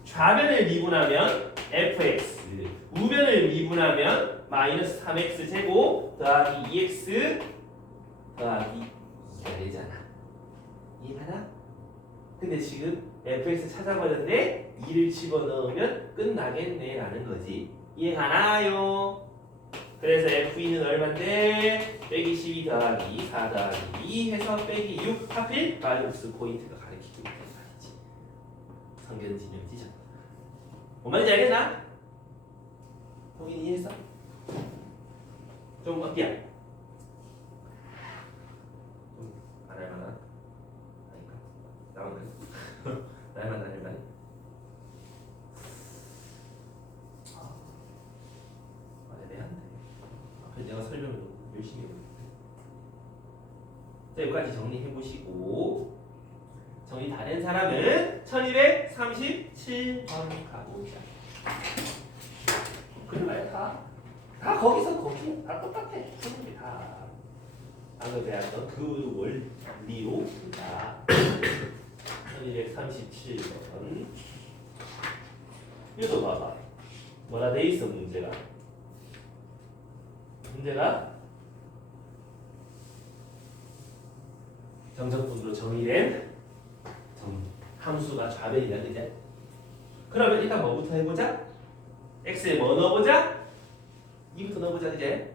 좌변을 미분하면 fx, 우변을 미분하면 마이너스 3x 제곱 더하기 2x 더하기 2가 되잖아. 이해가나? 근데 지금 fx 찾아버렸는데 2를 집어넣으면 끝나겠네 라는 거지. 이해가나요? 그래서 f는 얼만데? 빼기 12 더하기 4 더하기 2 해서 빼기 6 하필 마이너스 포인트가 가리키고 있단 말이지. 성견지명 지적. 뭔 말인지 알겠나? 거긴 이해했어? 좀 어디야? 좀 안 할만한? 아닌가? 나만 그래? 나만 안 할만해? 내가 설명을 열심히 해볼게. 자, 여기까지 정리해보시고 정리 다 된 사람은 1237번 가보자. 그래 다 거기서 거기 다 똑같아. 수능이 다 방금 배웠던 그 원리로 다 1237번 이것도 봐봐. 뭐라 돼 있어 문제가 정적분으로 정의된 함수가 좌변이다 그제? 그러면 일단 뭐부터 해보자? x에 뭐 넣어보자? 2부터 넣어보자 그제?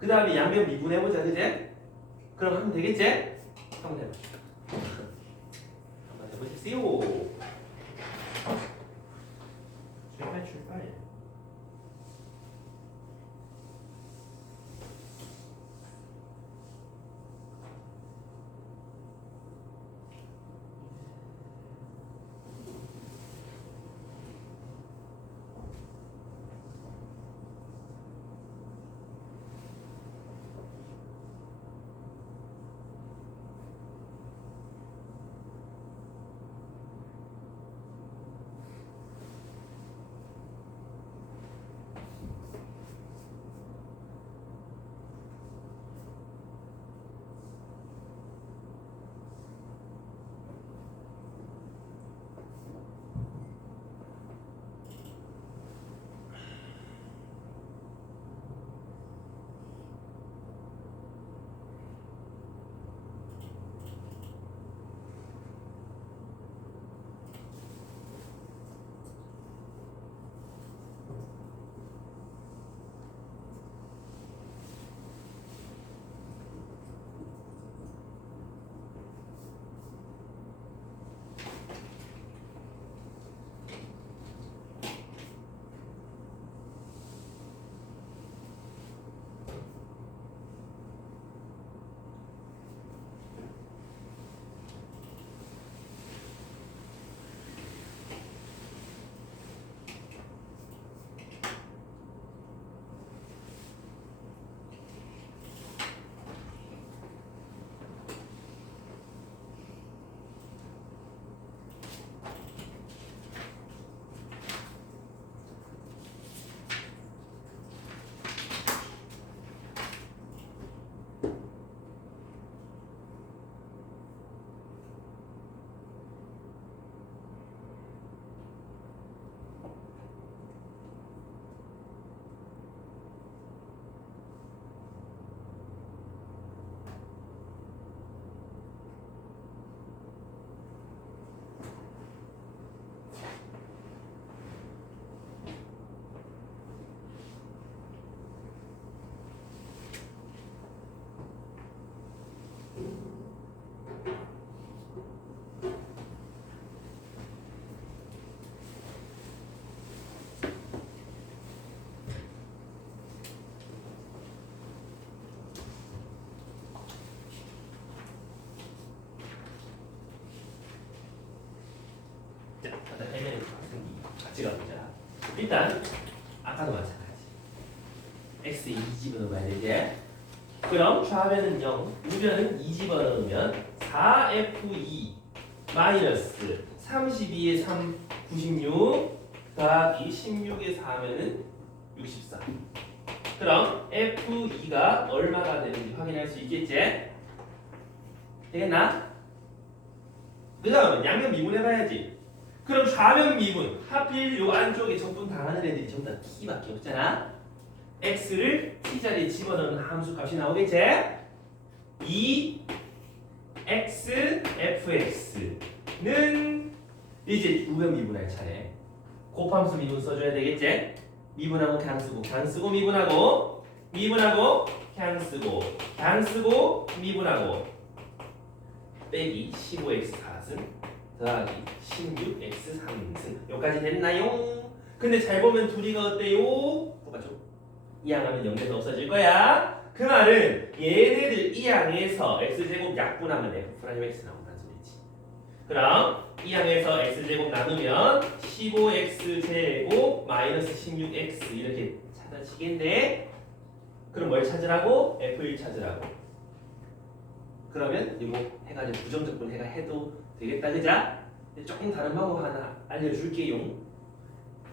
그 다음에 양변 미분해보자 그제? 그럼 하면 되겠지? 한번 해봐. 한번 해보십시오. 출발 일단 해명이 같이 가보자. 일단 아까도 마찬가지. x 2 집어넣어봐야 되지. 그럼 좌변은 0, 우변은 2 집어넣으면 4f2 마이너스 32에 3, 96 더하기 16에 4면은 64. 그럼 f2가 얼마가 되는지 확인할 수 있겠지? 되겠나? 그 다음은 양면 미분해봐야지. 그럼 좌변 미분, 하필 요 안쪽에 적분 당하는 애들이 전부 다 t밖에 없잖아. x를 t자리에 집어넣는 함수 값이 나오겠지? 2x fx는 이제 우변 미분할 차례. 곱함수 미분 써줘야 되겠지? 미분하고 그냥 쓰고, 그냥 쓰고 미분하고, 미분하고 그냥 쓰고, 그냥 쓰고 미분하고 빼기 15x 4승 더하기 16x 3승. 여기까지 됐나요? 근데 잘 보면 둘이가 어때요? 똑같죠? 이항하면 0에서 없어질 거야. 그 말은 얘네들 이항에서 x제곱 약분하면 f'(x) 나온다는 소리지. 그럼 이항에서 x제곱 나누면 15x제곱 마이너스 16x 이렇게 찾아지겠네. 그럼 뭘 찾으라고? f1 찾으라고. 그러면 이거 해가지고 부정적분 해도 되겠다, 그자? 조금 다른 방법 하나 알려줄게요.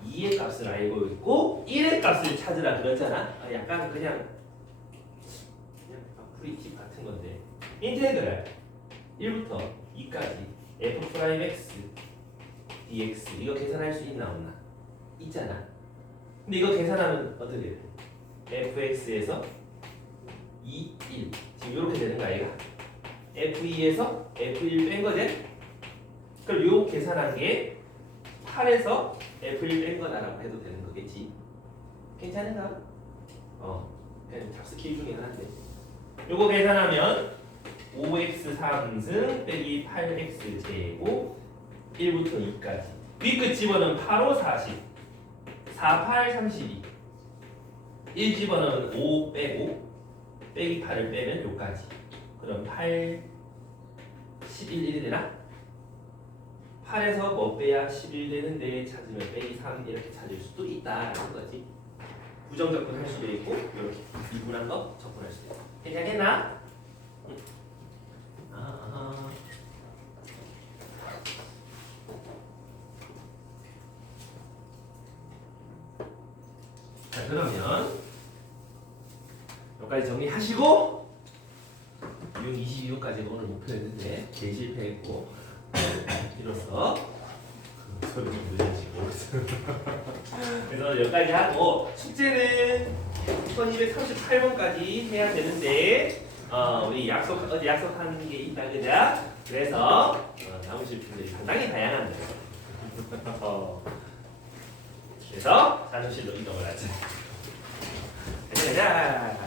2의 값을 알고 있고 1의 값을 찾으라 그랬잖아. 약간 그냥 프리팁 같은 건데, 인테그랄 1부터 2까지 f'(x) dx 이거 계산할 수 있나 없나? 있잖아. 근데 이거 계산하면 어떻게 돼? fx에서 2, 1 지금 이렇게 되는 거 아이가? f2에서 f1 뺀 거지? 그럼 요 계산한 게 8에서 f1 뺀 거다라고 해도 되는 거겠지? 괜찮은가? 그냥 잡스키 중에 하나인데, 요거 계산하면 5x 3승 빼기 8x 제곱 1부터 2까지 위끝 집어넣으면 8, 5, 40 4, 8, 32 1 집어넣으면 5 빼고 빼기 8을 빼면 요까지. 그럼 8, 11, 1이 되나? 8에서 뭐 빼야 11 되는데 찾으면 빼기 3 이렇게 찾을 수도 있다라는 거지. 부정적분 할 수도 있고 이렇게 미분한 거 적분할 수도 있고. 괜찮겠나? 자, 그러면 여기까지 정리하시고 622호까지 오늘 목표였는데 대실패했고 이로써 소리 좀 늘려지고 그래서 여기까지 하고 숙제는 1238번까지 해야 되는데 우리 어제 약속한 게 있다 그자? 그래서 나오실 분들이 상당히 다양한데 그래서 자료실로 이동을 하자. 가자.